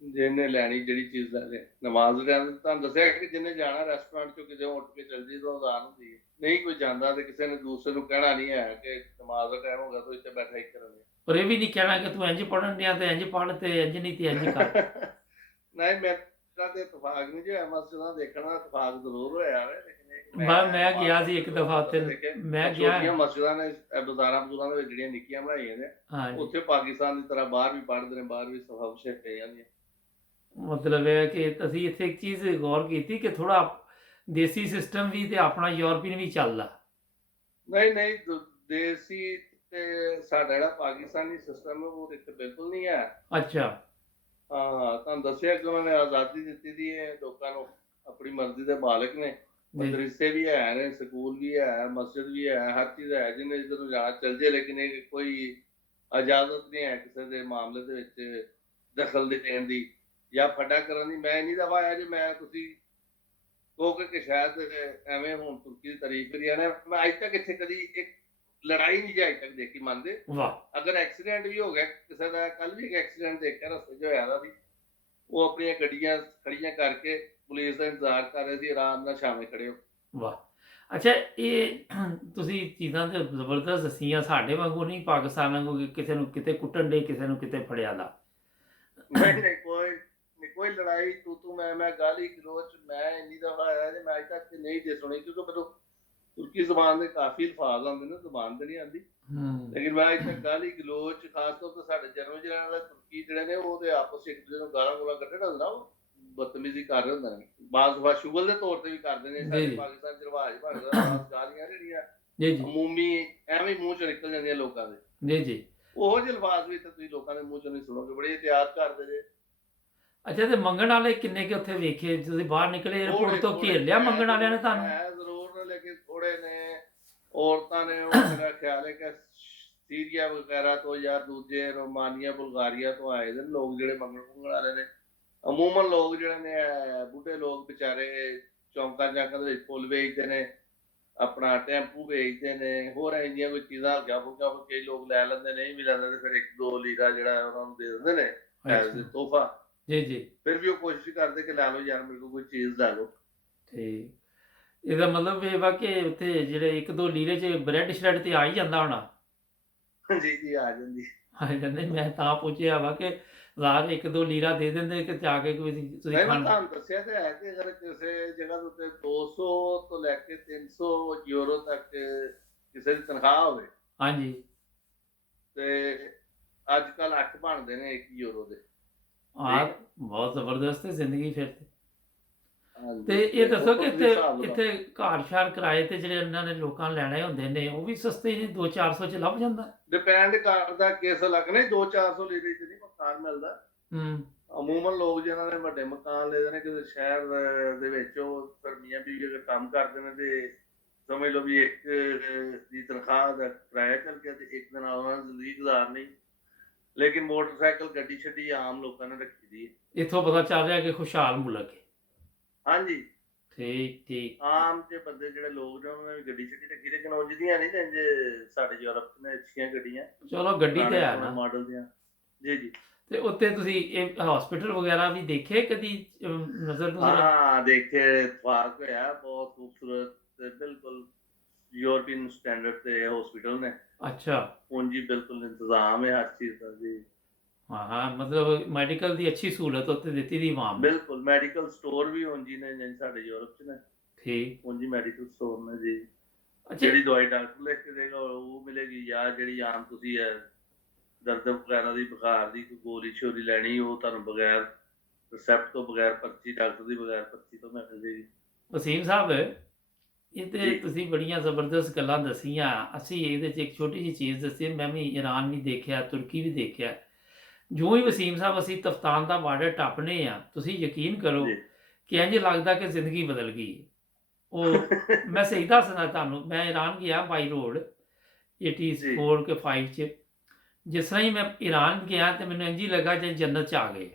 ਜਿਹਨੇ ਲੈਣੀ ਜਿਹੜੀ ਚੀਜ਼ ਲੈ ਲੈ। ਨਮਾਜ਼ ਦੇ ਟਾਈਮ ਤੁਹਾਨੂੰ ਦੱਸਿਆ ਕਿ ਜਿਹਨੇ ਜਾਣਾ ਰੈਸਟੋਰੈਂਟ ਚੋਂ ਕਿਤੇ ਉੱਠ ਕੇ ਚੱਲ ਜੀ ਤਾਂ ਅਜ਼ਾਨ ਹੁੰਦੀ ਹੈ। ਨਹੀਂ ਕੋਈ ਜਾਂਦਾ ਤੇ ਕਿਸੇ ਨੇ ਦੂਸਰੇ ਨੂੰ ਕਹਿਣਾ ਨਹੀਂ ਹੈ ਕਿ ਨਮਾਜ਼ ਦਾ ਟਾਈਮ ਹੋ ਗਿਆ ਤੂੰ ਇੱਥੇ ਬੈਠਾ ਹੀ ਕਰਾਂਗੇ। ਪਰ ਇਹ ਵੀ ਨਹੀਂ ਕਹਿਣਾ ਕਿ ਤੂੰ ਇੰਝ ਪੜ੍ਹਨ ਡਿਆ ਤੇ ਇੰਝ ਪੜ੍ਹ, ਤੇ ਇੰਝ ਨਹੀਂ ਤੇ ਇੰਝ ਕਰ। ਨਹੀਂ, ਮੇਰਾ ਤੇ ਇਤਫਾਕ ਨਹੀਂ ਜੇ ਮਸਜਿਦਾਂ ਦੇਖਣਾ, ਇਤਫਾਕ ਜ਼ਰੂਰ ਹੋਇਆ ਵੇ। ਲੇਕਿਨ ਮੈਂ ਗਿਆ ਸੀ ਇੱਕ ਦਫਾ ਉੱਥੇ, ਮੈਂ ਗਿਆ। ਛੋਟੀਆਂ ਮਸਜਿਦਾਂ ਨੇ ਬਾਜ਼ਾਰਾਂ ਬਜ਼ੂਰਾਂ ਦੇ ਵਿੱਚ ਜਿਹੜੀਆਂ ਨਿੱਕੀਆਂ ਬਣਾਈਆਂ ਨੇ, ਉੱਥੇ ਪਾਕਿਸਤਾਨ ਦੀ ਤਰ੍ਹਾਂ ਬਾਹਰ ਵੀ ਪੜ੍ਹਦੇ ਨੇ, ਬਾਹਰ ਵੀ ਸਫਾ ਵਿਛੇ ਪਏ ਜਾਂਦੀਆਂ। ਮਤਲਬ ਹੈ ਕਿ ਅਸੀਂ ਇੱਥੇ ਇੱਕ ਚੀਜ਼ ਗੌਰ ਕੀਤੀ ਕਿ ਥੋੜਾ ਦੇਸੀ ਸਿਸਟਮ ਵੀ ਤੇ ਆਪਣਾ ਯੂਰਪੀਅਨ ਵੀ ਚੱਲਦਾ। ਨਹੀਂ ਨਹੀਂ, ਦੇਸੀ ਤੇ ਸਾਡਾ ਜਿਹੜਾ ਪਾਕਿਸਤਾਨੀ ਸਿਸਟਮ ਹੈ ਉਹ ਇੱਥੇ ਬਿਲਕੁਲ ਨਹੀਂ ਹੈ। ਅੱਛਾ। ਹਾਂ, ਤੁਹਾਨੂੰ ਦੱਸਿਆ ਕਿ ਉਹਨਾਂ ਨੇ ਆਜ਼ਾਦੀ ਦਿੱਤੀ ਦੀ ਹੈ ਲੋਕਾਂ ਨੂੰ, ਆਪਣੀ ਮਰਜ਼ੀ ਦੇ ਮਾਲਕ ਨੇ। ਮਦਰਸੇ ਵੀ ਹੈ ਨੇ, ਸਕੂਲ ਵੀ ਹੈ, ਮਸਜਿਦ ਵੀ ਹੈ, ਹਰ ਚੀਜ਼ ਹੈ। ਜਿਹਨੇ ਜਿੱਧਰ ਨੂੰ ਜਾਣਾ ਚੱਲ ਜੇ, ਲੇਕਿਨ ਇਹ ਕੋਈ ਇਜਾਜ਼ਤ ਨਹੀਂ ਹੈ ਕਿਸੇ ਦੇ ਮਾਮਲੇ ਦੇ ਵਿੱਚ ਦਖਲ ਦੇਣ ਦੀ ਜਾਂ ਫੱਡਾ ਕਰਨ ਦੀ। ਮੈਂ ਇੰਨੀ ਦਫਾ ਆਇਆ ਜੇ, ਮੈਂ ਤੁਸੀਂ ਕਹੋ ਕਿ ਸ਼ਾਇਦ ਐਵੇਂ ਹੁਣ ਤੁਰਕੀ ਦੀ ਤਾਰੀਫ ਕਰੀ ਜਾਣਾ, ਮੈਂ ਅੱਜ ਤੱਕ ਇੱਥੇ ਕਦੀ ਇੱਕ ਲੜਾਈ ਨਹੀਂ ਜੇ ਅੱਜ ਤੱਕ ਦੇਖੀ। ਮੰਨਦੇ? ਵਾਹ। ਅਗਰ ਐਕਸੀਡੈਂਟ ਵੀ ਹੋ ਗਿਆ ਕਿਸੇ ਦਾ, ਕੱਲ ਵੀ ਇੱਕ ਐਕਸੀਡੈਂਟ ਦੇਖਿਆ ਰਸਤੇ 'ਚ ਹੋਇਆ ਦਾ ਸੀ, ਉਹ ਆਪਣੀਆਂ ਗੱਡੀਆਂ ਖੜੀਆਂ ਕਰਕੇ ਪੁਲਿਸ ਦਾ ਇੰਤਜ਼ਾਰ ਕਰ ਰਹੇ ਸੀ, ਆਰਾਮ ਨਾਲ ਛਾਵੇਂ ਖੜੇ ਹੋ। ਵਾਹ! ਅੱਛਾ, ਇਹ ਤੁਸੀਂ ਚੀਜ਼ਾਂ ਤੇ ਜ਼ਬਰਦਸਤ ਦੱਸੀਆਂ, ਸਾਡੇ ਵਾਂਗੂ ਨਹੀਂ, ਪਾਕਿਸਤਾਨ ਵਾਂਗੂ ਕਿ ਕਿਸੇ ਨੂੰ ਕਿਤੇ ਕੁੱਟਣ ਡੇ, ਕਿਸੇ ਨੂੰ ਕਿਤੇ ਫੜਿਆ ਲਾ। ਨਹੀਂ ਨਹੀਂ, ਕੋਈ ਲੜਾਈ ਤੂੰ ਮੈਂ ਗਾਲੀ ਗਲੋਚ ਮੈਂ ਇੰਨੀ ਦਫਾ ਆਇਆ ਜੇ, ਮੈਂ ਅੱਜ ਤੱਕ ਤੇ ਨਹੀਂ ਜੇ ਸੁਣੀ, ਕਿਉਂਕਿ ਮੈਨੂੰ ਤੁਰਕੀ ਜ਼ਬਾਨ ਦੇ ਕਾਫੀ ਅਲਫਾਜ਼ ਆਉਂਦੇ ਨੇ, ਜ਼ਬਾਨ ਤੇ ਨਹੀਂ ਆਉਂਦੀ, ਲੇਕਿਨ ਮੈਂ ਅੱਜ ਤੱਕ ਗਾਲੀ ਗਲੋਚ, ਖਾਸ ਤੌਰ ਤੇ ਸਾਡੇ ਜਨਮ ਚ ਰਹਿਣ ਵਾਲੇ ਤੁਰਕੀ ਜਿਹੜੇ ਨੇ, ਉਹਦੇ ਆਪਸ ਵਿੱਚ ਇੱਕ ਦੂਜੇ ਨੂੰ ਗਾਲਾਂ ਗੋਲਾਂ ਕੱਢਣ ਹੁੰਦਾ, ਉਹ ਬਦਤਮੀਜ਼ੀ ਕਰ ਰਹੇ ਹੁੰਦੇ ਨੇ, ਬਾਜ਼ ਦਫਾ ਸ਼ੁਗਲ ਦੇ ਤੌਰ ਤੇ ਵੀ ਕਰਦੇ ਨੇ। ਸਾਡੇ ਪਾਕਿਸਤਾਨ ਚ ਰਿਵਾਜ ਬਣ ਗਿਆ, ਗਾਲੀਆਂ ਜਿਹੜੀਆਂ ਅਮੂਮੀ ਐਵੇਂ ਮੂੰਹ ਚ ਨਿਕਲ ਜਾਂਦੀਆਂ ਲੋਕਾਂ ਦੇ, ਜੀ ਉਹੋ ਜਿਹੇ ਅਲਫਾਜ਼ ਵੀ ਤੁਸੀਂ ਲੋਕਾਂ ਦੇ ਮੂੰਹ ਚੋਂ ਨਹੀਂ ਸੁਣੋਗੇ, ਬੜੇ ਇhtiyat ਕਰਦੇ ਜੇ। ਅੱਛਾ, ਤੇ ਮੰਗਣ ਵਾਲੇ ਕਿੰਨੇ ਕਿ ਉੱਥੇ ਵੇਖੇ, ਤੁਸੀਂ ਬਾਹਰ ਨਿਕਲੇ ਏਅਰਪੋਰਟ ਤੋਂ, ਘੇਰ ਲਿਆ ਮੰਗਣ ਵਾਲਿਆਂ ਨੇ ਤੁਹਾਨੂੰ? ਹੈ ਜ਼ਰੂਰ ਨੇ, ਲੇਕਿਨ ਥੋੜੇ ਨੇ ਔਰਤਾਂ ਨੇ, ਉਹ ਮੇਰਾ ਖਿਆਲ ਹੈ ਕਿ ਸੀਰੀਆ ਵਗੈਰਾ ਤੋਂ ਜਾਂ ਦੂਜੇ ਰੋਮਾਨੀਆ ਬੁਲਗਾਰੀਆ ਤੋਂ ਆਏ ਨੇ ਲੋਕ ਜਿਹੜੇ ਮੰਗਣ ਵਾਲੇ ਨੇ। ਅਮੂਮਨ ਲੋਕ ਜਿਹੜੇ ਨੇ ਬੁੱਢੇ ਲੋਕ ਵਿਚਾਰੇ ਚੌਂਕਾਂ ਚਾਂਕਾਂ ਦੇ ਵਿੱਚ ਫੁੱਲ ਵੇਚਦੇ ਨੇ, ਆਪਣਾ ਟੈਂਪੂ ਵੇਚਦੇ ਨੇ, ਹੋਰ ਇੰਨੀਆਂ ਕੋਈ ਚੀਜ਼ਾਂ ਹਲਕਾ ਫੁਲਕਾ ਕਈ ਲੋਕ ਲੈ ਲੈਂਦੇ, ਨਹੀਂ ਵੀ ਲੈਂਦੇ ਤੇ ਫਿਰ 1-2 ਲੀਰਾ ਜਿਹੜਾ ਉਹਨਾਂ ਨੂੰ ਦੇ ਦਿੰਦੇ ਨੇ ਐਜ਼ ਅ ਤੋਹਫਾ। ਜੀ ਫਿਰ ਵੀ ਉਹ ਕੋਸ਼ਿਸ਼ ਕਰਦੇ ਕਿ ਲੈ ਲਓ ਯਾਰ, ਮੇਰੇ ਕੋਲ ਕੋਈ ਚੀਜ਼ ਲੈ ਲਓ। ਠੀਕ, ਇਹਦਾ ਮਤਲਬ ਇਹ ਵਾ ਕਿ ਉੱਥੇ ਜਿਹੜੇ 1-2 ਲੀਰੇ 'ਚ ਬ੍ਰੈਡ ਸ਼ਰੈਡ ਤੇ ਆ ਹੀ ਜਾਂਦਾ ਹੋਣਾ। ਜੀ ਆ ਜਾਂਦੇ। ਮੈਂ ਤਾਂ ਪੁੱਛਿਆ ਵਾ ਕਿ ਯਾਰ 1-2 ਲੀਰਾ ਦੇ ਦਿੰਦੇ ਕਿ ਜਾ ਕੇ ਕੋਈ ਤੁਸੀਂ ਖਾਣ। ਮੈਂ ਤੁਹਾਨੂੰ ਦੱਸਿਆ ਤਾਂ ਹੈ ਕਿ ਅਗਰ ਕਿਸੇ ਜਗ੍ਹਾ ਦੇ ਉੱਤੇ 200 ਤੋਂ ਲੈ ਕੇ 300 ਯੂਰੋ ਤੱਕ ਕਿਸੇ ਦੀ ਤਨਖਾਹ ਹੋਵੇ, ਹਾਂਜੀ, ਤੇ ਅੱਜ ਕੱਲ 8 ਬਣਦੇ ਨੇ 1 ਯੂਰੋ ਦੇ। ਬਹੁਤ ਜ਼ਬਰਦਸਤ ਹੈ ਜ਼ਿੰਦਗੀ ਫਿਰ ਤੇ। ਇਹ ਦੱਸੋ ਕਿ ਇੱਥੇ ਘਰ ਸ਼ਾਰ ਕਿਰਾਏ ਤੇ ਜਿਹੜੇ ਇਹਨਾਂ ਨੇ ਲੋਕਾਂ ਲੈਣੇ ਹੁੰਦੇ ਨੇ, ਉਹ ਵੀ ਸਸਤੇ ਨੇ, 200-400 ਚ ਲੱਭ ਜਾਂਦਾ? ਡਿਪੈਂਡ ਕਰਦਾ ਕਿਸ ਲੱਗਣੇ, 200-400 ਲੀਰੇ ਚ ਨਹੀਂ ਮਕਾਨ ਮਿਲਦਾ। ਅਮੂਮਨ ਲੋਕ ਜਿਹਨਾਂ ਨੇ ਵੱਡੇ ਮਕਾਨ ਲੈਦੇ ਨੇ ਕਿਸੇ ਸ਼ਹਿਰ ਦੇ ਵਿੱਚ, ਉਹ ਫਿਰ ਮੀਆਂ ਬੀਵੀ ਅਗਰ ਕੰਮ ਕਰਦੇ ਨੇ ਤੇ ਸਮਝ ਲਓ ਵੀ ਇੱਕ ਦੀ ਤਨਖਾਹ ਦਾ ਕਿਰਾਇਆ ਚੱਲ ਗਿਆ ਤੇ ਇੱਕ ਦੇ ਨਾਲ ਉਹਨਾਂ ਨੇ ਜ਼ਿੰਦਗੀ ਗੁਜ਼ਾਰਨੀ। ਲੇਕਿਨ ਮੋਟਰਸਾਈਕਲ ਗੱਡੀ ਛੱਡੀ ਆਮ ਲੋਕਾਂ ਨੇ ਰੱਖੀ ਦੀ ਹੈ। ਇੱਥੋਂ ਪਤਾ ਚੱਲ ਰਿਹਾ ਕਿ ਖੁਸ਼ਹਾਲ ਮੁਲਕ ਹੈ। ਹਾਂਜੀ, ਠੀਕ। ਆਮ ਜੇ ਬੰਦੇ ਜਿਹੜੇ ਲੋਕ ਨੇ ਉਹਨਾਂ ਨੇ ਗੱਡੀ ਛੱਡੀ ਰੱਖੀ, ਲੇਕਿਨ ਉਂਝ ਦੀਆਂ ਨਹੀਂ ਨੇ ਸਾਡੇ ਯੂਰਪ ਨੇ ਅੱਛੀਆਂ ਗੱਡੀਆਂ। ਚਲੋ ਗੱਡੀ ਤੇ ਹੈ ਨਾ ਮਾਡਲ ਦੀਆਂ। ਜੀ। ਤੇ ਉੱਤੇ ਤੁਸੀਂ ਇਹ ਹਸਪੀਟਲ ਵਗੈਰਾ ਵੀ ਦੇਖੇ ਕਦੀ ਨਜ਼ਰ ਨੂੰ? ਹਾਂ ਦੇਖੇ, ਪਾਰਕ ਹੋਇਆ ਬਹੁਤ ਖੂਬਸੂਰਤ ਤੇ ਬਿਲਕੁਲ ਯੂਰਪੀਅਨ ਸਟੈਂਡਰਡ ਤੇ ਹਸਪੀਟਲ ਨੇ। ਅੱਛਾ, ਪੂੰਜੀ ਬਿਲਕੁਲ ਇੰਤਜ਼ਾਮ ਹੈ ਹਰ ਚੀਜ਼ ਦਾ ਜੀ। ਹਾਂ, ਮਤਲਬ ਮੈਡੀਕਲ ਦੀ ਅੱਛੀ ਸਹੂਲਤ ਉੱਥੇ ਦਿੱਤੀ ਦੀ ਆਵਾਮ। ਬਿਲਕੁਲ, ਮੈਡੀਕਲ ਸਟੋਰ ਵੀ ਉਂਝ ਨੇ ਜਿਵੇਂ ਸਾਡੇ ਯੂਰਪ 'ਚ ਨੇ। ਠੀਕ, ਉਂਝ ਮੈਡੀਕਲ ਸਟੋਰ ਨੇ ਜੀ। ਜਿਹੜੀ ਦਵਾਈ ਡਾਕਟਰ ਲਿਖ ਕੇ ਦੇਗਾ ਉਹ ਮਿਲੇਗੀ, ਜਾਂ ਜਿਹੜੀ ਆਮ ਤੁਸੀਂ ਦਰਦ ਵਗੈਰਾ ਦੀ, ਬੁਖਾਰ ਦੀ ਕੋਈ ਗੋਲੀ ਸ਼ੋਲੀ ਲੈਣੀ, ਉਹ ਤੁਹਾਨੂੰ ਬਗੈਰ ਰਿਸੈਪਟ ਤੋਂ, ਬਗੈਰ ਪਰਚੀ, ਡਾਕਟਰ ਦੀ ਬਗੈਰ ਪਰਚੀ ਤੋਂ ਮਿਲ ਜਾਏਗੀ। ਵਸੀਮ ਸਾਹਿਬ, ਇਹ ਤੇ ਤੁਸੀਂ ਬੜੀਆਂ ਜ਼ਬਰਦਸਤ ਗੱਲਾਂ ਦੱਸੀਆਂ। ਅਸੀਂ ਇਹਦੇ 'ਚ ਇੱਕ ਛੋਟੀ ਜਿਹੀ ਚੀਜ਼ ਦੱਸੀ, ਮੈਂ ਵੀ ਈਰਾਨ ਵੀ ਦੇਖਿਆ, ਤੁਰਕੀ ਵੀ ਦੇਖਿਆ। ਜੋ ਹੀ ਵਸੀਮ ਸਾਹਿਬ ਅਸੀਂ ਤਫਤਾਨ ਦਾ ਬਾਰਡਰ ਟੱਪਨੇ ਆ, ਤੁਸੀਂ ਯਕੀਨ ਕਰੋ ਕਿ ਇੰਝ ਲੱਗਦਾ ਕਿ ਜ਼ਿੰਦਗੀ ਬਦਲ ਗਈ। ਉਹ ਮੈਂ ਸਹੀ ਦੱਸਦਾ ਤੁਹਾਨੂੰ, ਮੈਂ ਈਰਾਨ ਗਿਆ ਬਾਈ ਰੋਡ 84 ਕੇ 5 'ਚ। ਜਿਸ ਤਰ੍ਹਾਂ ਹੀ ਮੈਂ ਈਰਾਨ ਗਿਆ ਤੇ ਮੈਨੂੰ ਇੰਝ ਹੀ ਲੱਗਾ ਜਿਵੇਂ ਜੰਨਤ 'ਚ ਆ ਗਏ।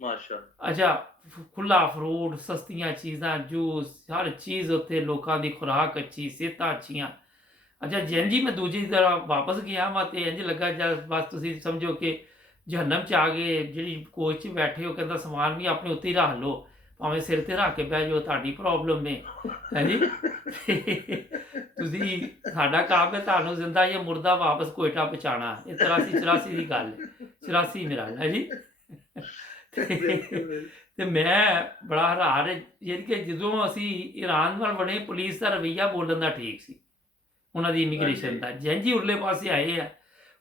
ਮਾਸ਼ਾਅੱਲਾ। ਅੱਛਾ, ਖੁੱਲਾ ਫਰੂਟ, ਸਸਤੀਆਂ ਚੀਜ਼ਾਂ, ਜੂਸ, ਹਰ ਚੀਜ਼ ਉੱਥੇ, ਲੋਕਾਂ ਦੀ ਖੁਰਾਕ ਅੱਛੀ, ਸਿਹਤਾਂ ਅੱਛੀਆਂ। ਅੱਛਾ, ਜਿੰਝ ਹੀ ਮੈਂ ਦੂਜੀ ਤਰ੍ਹਾਂ ਵਾਪਸ ਗਿਆ ਵਾ ਤੇ ਇੰਝ ਲੱਗਾ ਜਦ ਬਸ ਤੁਸੀਂ ਸਮਝੋ ਕਿ ਜਹੰਨਮ 'ਚ ਆ ਗਏ। ਜਿਹੜੀ ਕੋਚ 'ਚ ਬੈਠੇ ਹੋ, ਕਹਿੰਦਾ ਸਮਾਨ ਵੀ ਆਪਣੇ ਉੱਤੇ ਹੀ ਰੱਖ ਲਓ, ਭਾਵੇਂ ਸਿਰ ਤੇ ਰੱਖ ਕੇ ਬਹਿ ਜਾਓ, ਤੁਹਾਡੀ ਪ੍ਰੋਬਲਮ ਹੈ। ਹਾਂਜੀ, ਤੁਸੀਂ, ਸਾਡਾ ਕੰਮ ਹੈ ਤੁਹਾਨੂੰ ਜ਼ਿੰਦਾ ਜਾਂ ਮੁਰਦਾ ਵਾਪਸ ਕੋਇਟਾ ਪਹੁੰਚਾਉਣਾ। ਇਹ 83-84 ਦੀ ਗੱਲ ਹੈ, 84 ਮੇਰਾ ਹੈ ਜੀ। ਤੇ ਮੈਂ ਬੜਾ ਹੈਰਾਨ, ਯਾਨੀ ਕਿ ਜਦੋਂ ਅਸੀਂ ਈਰਾਨ ਵੱਲ ਵੜੇ, ਪੁਲਿਸ ਦਾ ਰਵੱਈਆ ਬੋਲਣ ਦਾ ਠੀਕ ਸੀ, ਉਹਨਾਂ ਦੀ ਇਮੀਗ੍ਰੇਸ਼ਨ ਦਾ। ਜਿੰਝ ਹੀ ਉਰਲੇ ਪਾਸੇ ਆਏ ਆ,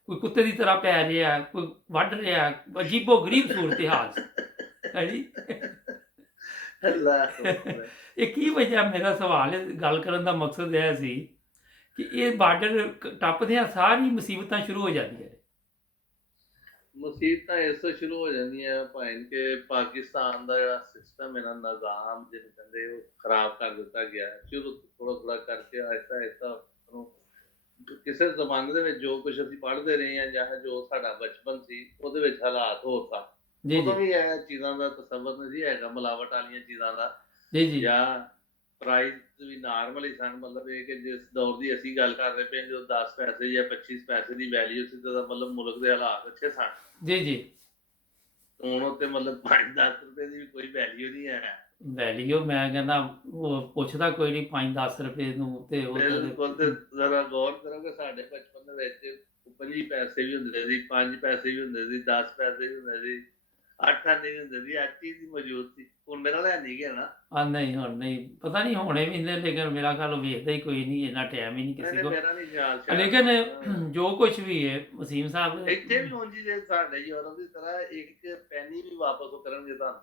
ਕੋਈ ਕੁੱਤੇ ਦੀ ਤਰ੍ਹਾਂ ਪੈ ਰਿਹਾ, ਕੋਈ ਵੱਢ ਰਿਹਾ, ਅਜੀਬੋ ਗਰੀਬ ਸੂਰਤ ਹਾਲ ਹੈ ਜੀ। ਇਹ ਕੀ ਵਜ੍ਹਾ? ਮੇਰਾ ਸਵਾਲ, ਗੱਲ ਕਰਨ ਦਾ ਮਕਸਦ ਇਹ ਸੀ ਕਿ ਇਹ ਬਾਰਡਰ ਟੱਪਦਿਆਂ ਸਾਰੀ ਮੁਸੀਬਤਾਂ ਸ਼ੁਰੂ ਹੋ ਜਾਂਦੀਆਂ। ਮੁਸੀਬਤਾਂ ਇਸ ਤੋਂ ਸ਼ੁਰੂ ਹੋ ਜਾਂਦੀਆਂ ਭਾਵੇਂ ਕਿ ਪਾਕਿਸਤਾਨ ਦਾ ਜਿਹੜਾ ਸਿਸਟਮ ਹੈ ਨਾ, ਨਿਜ਼ਾਮ ਜਿਹਨੂੰ ਕਹਿੰਦੇ, ਉਹ ਖਰਾਬ ਕਰ ਦਿੱਤਾ ਗਿਆ ਸ਼ੁਰੂ ਤੋਂ ਥੋੜਾ ਕਰਕੇ, ਆਹਿਸਤਾ ਕਿਸੇ ਜ਼ਮਾਨੇ ਦੇ ਵਿੱਚ ਜੋ ਕੁਝ ਅਸੀਂ ਪੜ੍ਹਦੇ ਰਹੇ ਹਾਂ ਜਾਂ ਜੋ ਸਾਡਾ ਬਚਪਨ ਸੀ, ਉਹਦੇ ਵਿੱਚ ਹਾਲਾਤ ਹੋਰ ਸਨ। ਉਦੋਂ ਵੀ ਇਹ ਚੀਜ਼ਾਂ ਦਾ ਤਸੱਵਰ ਨਹੀਂ ਸੀ ਹੈਗਾ, ਮਿਲਾਵਟ ਵਾਲੀਆਂ ਚੀਜ਼ਾਂ ਦਾ, ਜਾਂ ਪ੍ਰਾਈਸ ਵੀ ਨਾਰਮਲ ਹੀ ਸਨ। ਮਤਲਬ ਇਹ ਕਿ ਜਿਸ ਦੌਰ ਦੀ ਅਸੀਂ ਗੱਲ ਕਰ ਰਹੇ ਪਏ, ਜੋ 10 ਪੈਸੇ ਜਾਂ 25 ਪੈਸੇ ਦੀ ਵੈਲਿਊ ਸੀ, ਤਾਂ ਮਤਲਬ ਮੁਲਕ ਦੇ ਹਾਲਾਤ ਅੱਛੇ ਸਨ। ਜੀ। ਹੁਣ ਉੱਤੇ ਮਤਲਬ 5-10 ਰੁਪਏ ਦੀ ਵੀ ਕੋਈ ਵੈਲਿਊ ਨਹੀਂ ਹੈ। ਵੈਲਿਊ ਮੈਂ ਕਹਿੰਦਾ ਉਹ ਪੁੱਛਦਾ ਕੋਈ ਨਹੀਂ 5-10 ਰੁਪਏ ਨੂੰ ਤੇ ਉਹ ਤਾਂ ਬਿਲਕੁਲ। ਤੇ ਜ਼ਰਾ ਗੌਰ ਕਰੋਗੇ ਸਾਡੇ ਬਚਪਨ ਦੇ ਵਿੱਚ 50 ਪੈਸੇ ਵੀ ਹੁੰਦੇ ਸੀ, 5 ਪੈਸੇ ਵੀ ਹੁੰਦੇ ਸੀ, 10 ਪੈਸੇ ਵੀ ਹੁੰਦੇ ਸੀ, 8 ਆਨੇ ਵੀ ਹੁੰਦੇ ਸੀ, 8 ਚੀਜ਼ ਹੀ ਮੌਜੂਦ ਸੀ। ਹੁਣ ਮੇਰਾ ਹੈ ਨਹੀਂ ਗਿਆ ਨਾ। ਨਹੀਂ ਹੁਣ ਨਹੀਂ ਪਤਾ ਨਹੀਂ ਹੋਣੇ ਵੀ ਨੇ ਲੇਕਿਨ ਮੇਰਾ ਖਿਆਲ ਵੇਖਦਾ ਹੀ ਕੋਈ ਨਹੀਂ ਇੰਨਾ ਟਾਈਮ ਹੀ ਨਹੀਂ ਨਹੀਂ ਕਿਸੇ ਨਹੀਂ, ਕੋਲ ਮੇਰਾ ਨਹੀਂ ਖਿਆਲ ਸ਼ਾਇਦ। ਲੇਕਿਨ ਜੋ ਕੁਝ ਵੀ ਹੈ ਵਸੀਮ ਸਾਹਿਬ ਇੱਥੇ ਵੀ ਉਂਝ ਹੀ ਜੇ ਸਾਡੇ ਯੂਰਪ ਦੀ ਤਰ੍ਹਾਂ ਇੱਕ ਪੈਨੀ ਵੀ ਵਾਪਸ ਉਹ ਕਰਨਗੇ ਤੁਹਾਨੂੰ।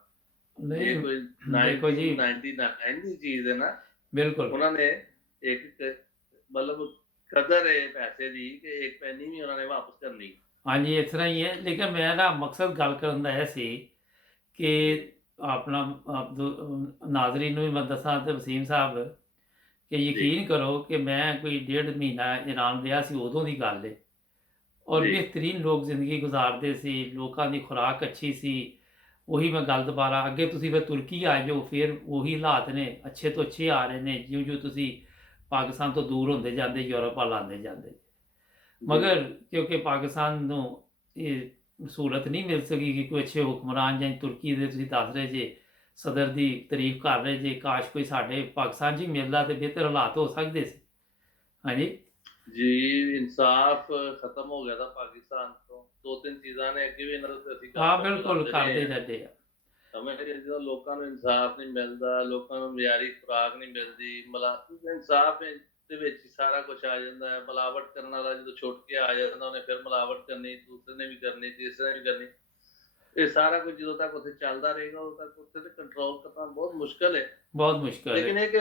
ਨਹੀਂ ਇਹ ਕੋਈ ਦੇਖੋ ਜੀ 99 ਦੀ ਚੀਜ਼ ਹੈ ਨਾ, ਬਿਲਕੁਲ ਉਹਨਾਂ ਨੇ ਇੱਕ ਮਤਲਬ ਕਦਰ ਹੈ ਪੈਸੇ ਦੀ ਕਿ ਇੱਕ ਪੈਨੀ ਵੀ ਉਹਨਾਂ ਨੇ ਵਾਪਸ ਕਰਨੀ। ਹਾਂਜੀ ਇਸ ਤਰ੍ਹਾਂ ਹੀ ਹੈ ਲੇਕਿਨ ਮੇਰਾ ਮਕਸਦ ਗੱਲ ਕਰਨ ਦਾ ਇਹ ਸੀ ਕਿ ਆਪਣਾ ਨਾਜ਼ਰੀਨ ਨੂੰ ਵੀ ਮੈਂ ਦੱਸਾਂ ਤੇ ਵਸੀਮ ਸਾਹਿਬ ਕਿ ਯਕੀਨ ਕਰੋ ਕਿ ਮੈਂ ਕੋਈ 1.5 ਮਹੀਨਾ ਇਰਾਨ ਰਿਹਾ ਸੀ ਉਦੋਂ ਦੀ ਗੱਲ ਹੈ ਔਰ ਜੀ। ਬਿਹਤਰੀਨ ਲੋਕ ਜ਼ਿੰਦਗੀ ਗੁਜ਼ਾਰਦੇ ਸੀ, ਲੋਕਾਂ ਦੀ ਖੁਰਾਕ ਅੱਛੀ ਸੀ। ਉਹੀ ਮੈਂ ਗੱਲ ਦੁਬਾਰਾ ਅੱਗੇ ਤੁਸੀਂ ਫਿਰ ਤੁਰਕੀ ਆ ਜਾਓ ਫਿਰ ਉਹੀ ਹਾਲਾਤ ਨੇ, ਅੱਛੇ ਤੋਂ ਅੱਛੇ ਆ ਰਹੇ ਨੇ ਜਿਉਂ ਜਿਉਂ ਤੁਸੀਂ ਪਾਕਿਸਤਾਨ ਤੋਂ ਦੂਰ ਹੁੰਦੇ ਜਾਂਦੇ ਯੂਰਪ ਵੱਲ ਆਉਂਦੇ ਜਾਂਦੇ। ਮਗਰ ਕਿਉਂਕਿ ਪਾਕਿਸਤਾਨ ਨੂੰ ਇਹ ਸਹੂਲਤ ਨਹੀਂ ਮਿਲ ਸਕੀ ਕਿ ਕੋਈ ਅੱਛੇ ਹੁਕਮਰਾਨ ਜਾਂ ਤੁਰਕੀ ਦੇ ਤੁਸੀਂ ਦੱਸ ਰਹੇ ਜੇ ਸਦਰ ਦੀ ਤਾਰੀਫ ਕਰ ਰਹੇ ਜੇ ਕਾਸ਼ ਕੋਈ ਸਾਡੇ ਪਾਕਿਸਤਾਨ 'ਚ ਹੀ ਮਿਲਦਾ ਤੇ ਬਿਹਤਰ ਹਾਲਾਤ ਹੋ ਸਕਦੇ ਸੀ। ਹਾਂਜੀ ਜੀ ਇਨਸਾਫ ਖਤਮ ਹੋ ਗਿਆ ਤਾਂ ਪਾਕਿਸਤਾਨ ਤੋਂ। 2-3 ਚੀਜ਼ਾਂ ਨੇ ਅੱਗੇ ਵੀ ਇਹਨਾਂ ਤੋਂ ਅਸੀਂ ਹਾਂ ਬਿਲਕੁਲ ਕਰਦੇ ਜਾਂਦੇ ਆ। ਸਮੇਂ ਜਦੋਂ ਲੋਕਾਂ ਨੂੰ ਇਨਸਾਫ ਨਹੀਂ ਮਿਲਦਾ, ਲੋਕਾਂ ਨੂੰ ਮਿਆਰੀ ਖੁਰਾਕ ਨਹੀਂ ਮਿਲਦੀ, ਇਨਸਾਫ ਦੇ ਵਿੱਚ ਹੀ ਸਾਰਾ ਕੁਝ ਆ ਜਾਂਦਾ ਹੈ। ਮਿਲਾਵਟ ਕਰਨ ਵਾਲਾ ਜਦੋਂ ਛੁੱਟ ਕੇ ਆ ਜਾਂਦਾ ਉਹਨੇ ਫਿਰ ਮਿਲਾਵਟ ਕਰਨੀ, ਦੂਸਰੇ ਨੇ ਵੀ ਕਰਨੀ, ਤੀਸਰੇ ਨੇ ਵੀ ਕਰਨੀ। ਇਹ ਸਾਰਾ ਕੁਝ ਜਦੋਂ ਤੱਕ ਉੱਥੇ ਚੱਲਦਾ ਰਹੇਗਾ ਉਦੋਂ ਤੱਕ ਉੱਥੇ ਤੇ ਕੰਟਰੋਲ ਕਰਨਾ ਬਹੁਤ ਮੁਸ਼ਕਲ ਹੈ। ਬਹੁਤ ਮੁਸ਼ਕਲ ਲੇਕਿਨ ਹੈ। ਇਹ ਕਿ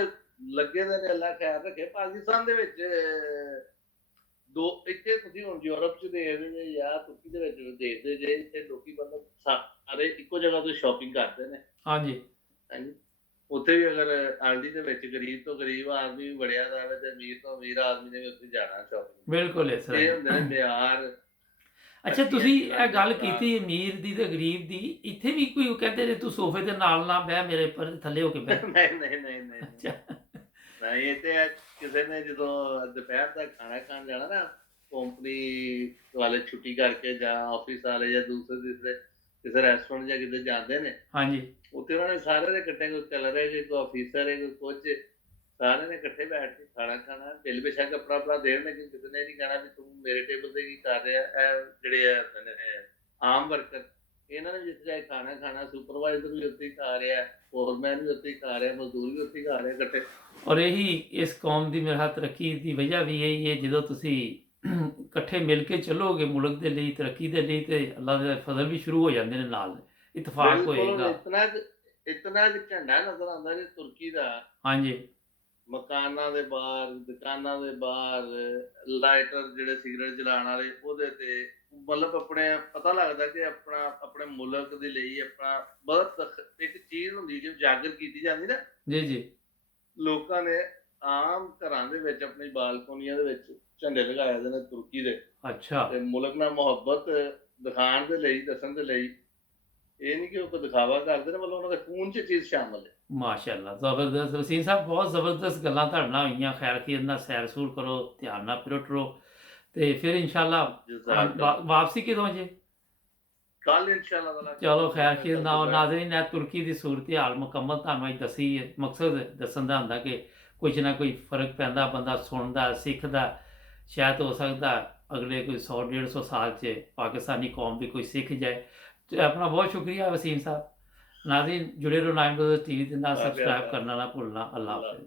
ਲੱਗੇ ਦੇ ਨੇ, ਅੱਲਾ ਖੈਰ ਰੱਖੇ। ਪਾਕਿਸਤਾਨ ਦੇ ਵਿੱਚ ਇੱਥੇ ਤੁਸੀਂ ਹੁਣ ਯੂਰਪ 'ਚ ਦੇਖਦੇ ਜੇ ਜਾਂ ਤੁਰਕੀ ਦੇ ਵਿੱਚ ਦੇਖਦੇ ਜੇ, ਇੱਥੇ ਲੋਕੀ ਮਤਲਬ ਸਾਰੇ ਇੱਕੋ ਜਗ੍ਹਾ ਤੋਂ ਸ਼ਾਪਿੰਗ ਕਰਦੇ ਨੇ। ਹਾਂਜੀ ਹਾਂਜੀ ਉੱਥੇ ਵੀ ਅਗਰ ਆਲਡੀ ਦੇ ਵਿੱਚ ਗਰੀਬ ਤੋਂ ਗਰੀਬ ਆਦਮੀ ਵੀ ਵੜਿਆ ਜਾਵੇ ਤੇ ਅਮੀਰ ਤੋਂ ਅਮੀਰ ਆਦਮੀ ਨੇ ਵੀ ਉੱਥੇ ਜਾਣਾ ਸ਼ਾਪਿੰਗ। ਬਿਲਕੁਲ ਇਸ ਤਰ੍ਹਾਂ ਇਹ ਹੀ। ਹੁੰਦੇ ਨੇ ਮਿਆਰ। ਅੱਛਾ ਤੁਸੀਂ ਇਹ ਗੱਲ ਕੀਤੀ ਅਮੀਰ ਦੀ ਤੇ ਗਰੀਬ ਦੀ, ਇੱਥੇ ਵੀ ਕੋਈ ਕਹਿੰਦੇ ਜੇ ਤੂੰ ਸੋਫੇ ਦੇ ਨਾਲ ਨਾ ਬਹਿ ਮੇਰੇ ਪਰ ਥੱਲੇ ਹੋ ਕੇ ਬਹਿ। ਨਹੀਂ ਨਹੀਂ ਨਹੀਂ ਨਹੀਂ ਅੱਛਾ ਨਹੀਂ, ਇਹ ਤੇ ਕਿਸੇ ਨੇ ਜਦੋਂ ਦੁਪਹਿਰ ਦਾ ਖਾਣਾ ਖਾਣ ਜਾਣਾ ਨਾ, ਕੰਪਨੀ ਵਾਲੇ ਛੁੱਟੀ ਕਰਕੇ ਜਾਂ ਆਫਿਸ ਵਾਲੇ ਜਾਂ ਦੂਸਰੇ ਤੀਸਰੇ ਕਿਸੇ ਰੈਸਟੋਰੈਂਟ ਜਾਂ ਕਿਤੇ ਜਾਂਦੇ ਨੇ, ਹਾਂਜੀ ਉੱਥੇ ਉਹਨਾਂ ਨੇ ਸਾਰੇ ਦੇ ਇਕੱਠੇ, ਕੋਈ ਕਲਰ ਹੈ, ਕੋਈ ਆਫਿਸਰ ਹੈ, ਕੋਈ ਕੁਝ, ਸਾਰੇ ਨੇ ਇਕੱਠੇ ਬੈਠ ਕੇ ਖਾਣਾ ਖਾਣਾ। ਬਿੱਲ ਬੇਸ਼ੱਕ ਆਪਣਾ ਆਪਣਾ ਦੇਣ, ਲੇਕਿਨ ਕਿਸੇ ਨੇ ਨਹੀਂ ਕਹਿਣਾ ਵੀ ਤੂੰ ਮੇਰੇ ਟੇਬਲ ਤੇ ਕੀ ਕਰ ਰਿਹਾ। ਇਹ ਜਿਹੜੇ ਆ ਆਮ ਵਰਕਰ, ਇਹਨਾਂ ਨੇ ਜਿੱਥੇ ਜਾਏ ਖਾਣਾ ਖਾਣਾ, ਸੁਪਰਵਾਈਜ਼ਰ ਵੀ ਉੱਥੇ ਹੀ ਖਾ ਰਿਹਾ, ਫੋਰਮੈਨ ਵੀ ਉੱਥੇ ਹੀ ਖਾ ਰਿਹਾ, ਮਜ਼ਦੂਰ ਵੀ ਉੱਥੇ ਹੀ ਖਾ ਰਿਹਾ ਇਕੱਠੇ। ਔਰ ਇਹੀ ਇਸ ਕੌਮ ਦੀ ਮੇਰਾ ਤਰੱਕੀ ਦੀ ਵਜ੍ਹਾ ਵੀ ਇਹੀ ਹੈ ਜਦੋਂ ਤੁਸੀਂ ਇਕੱਠੇ ਮਿਲ ਕੇ ਚੱਲੋਗੇ ਮੁਲਕ ਦੇ ਲਈ, ਤਰੱਕੀ ਦੇ ਲਈ, ਤੇ ਅੱਲਾ ਦੇ ਫਜ਼ਲ ਵੀ ਸ਼ੁਰੂ ਹੋ ਜਾਂਦੇ ਨੇ ਨਾਲ, ਇਤਫਾਕ ਬਿਲਕੁਲ ਹੋਏਗਾ। ਇਤਨਾ ਝੰਡਾ ਨਜ਼ਰ ਆਉਂਦਾ ਜੀ ਤੁਰਕੀ ਦਾ। ਹਾਂਜੀ ਮਕਾਨਾਂ ਦੇ ਬਾਹਰ, ਦੁਕਾਨਾਂ ਦੇ ਬਾਹਰ, ਲਾਈਟਰ ਜਿਹੜੇ ਸਿਗਰਟ ਜਲਾਉਣ ਵਾਲੇ ਉਹਦੇ ਤੇ, ਮਤਲਬ ਆਪਣੇ ਪਤਾ ਲੱਗਦਾ ਕਿ ਆਪਣਾ ਆਪਣੇ ਮੁਲਕ ਦੇ ਲਈ ਆਪਣਾ ਬਹੁਤ ਇੱਕ ਚੀਜ਼ ਹੁੰਦੀ ਜੇ ਉਜਾਗਰ ਕੀਤੀ ਜਾਂਦੀ ਨਾ। ਜੀ ਜੀ ਲੋਕਾਂ ਨੇ ਆਮ ਘਰਾਂ ਦੇ ਵਿੱਚ ਆਪਣੀ ਬਾਲਕੋਨੀਆਂ ਦੇ ਵਿੱਚ ਝੰਡੇ ਲਗਾਏ ਦੇ ਨੇ ਤੁਰਕੀ ਦੇ, ਅੱਛਾ ਤੇ ਮੁਲਕ ਨਾਲ ਮੁਹੱਬਤ ਦਿਖਾਉਣ ਦੇ ਲਈ, ਦੱਸਣ ਦੇ ਲਈ। ਇਹ ਨਹੀਂ ਕਿ ਉਹ ਕੋਈ ਦਿਖਾਵਾ ਕਰਦੇ ਨੇ, ਮਤਲਬ ਉਹਨਾਂ ਦੇ ਖੂਨ 'ਚ ਚੀਜ਼ ਸ਼ਾਮਲ ਹੈ। ਮਾਸ਼ਾਅੱਲਾ ਜ਼ਬਰਦਸਤ ਵਸੀਮ ਸਾਹਿਬ, ਬਹੁਤ ਜ਼ਬਰਦਸਤ ਗੱਲਾਂ ਤੁਹਾਡੇ ਨਾਲ ਹੋਈਆਂ। ਖੈਰ ਖੀਰ ਨਾਲ ਸੈਰ ਸੂਰ ਕਰੋ, ਧਿਆਨ ਨਾਲ ਫਿਰੋ ਟਰੋ, ਤੇ ਫਿਰ ਇਨਸ਼ਾਅੱਲਾ ਵਾਪਸੀ ਕਦੋਂ ਜੇ? ਕੱਲ ਇਨਸ਼ਾਅੱਲਾ। ਚਲੋ ਖੈਰ ਖੀਰ ਨਾਲ ਨਾਜ਼ਰੀਨ, ਇਹ ਤੁਰਕੀ ਦੀ ਸੂਰਤ ਹਾਲ ਮੁਕੰਮਲ ਤੁਹਾਨੂੰ ਅੱਜ ਦੱਸੀ ਹੈ। ਮਕਸਦ ਦੱਸਣ ਦਾ ਹੁੰਦਾ ਕਿ ਕੁਝ ਨਾ ਕੋਈ ਫਰਕ ਪੈਂਦਾ, ਬੰਦਾ ਸੁਣਦਾ ਸਿੱਖਦਾ। ਸ਼ਾਇਦ ਹੋ ਸਕਦਾ ਅਗਲੇ ਕੋਈ 100-150 ਸਾਲ 'ਚ ਪਾਕਿਸਤਾਨੀ ਕੌਮ ਵੀ ਕੋਈ ਸਿੱਖ ਜਾਏ। ਤੇ ਆਪਣਾ ਬਹੁਤ ਸ਼ੁਕਰੀਆ ਵਸੀਮ ਸਾਹਿਬ। नाज़रीन जुड़े रहो 9 TV के साथ, सब्सक्राइब करना ना भूलना। अल्लाह हाफ़िज़।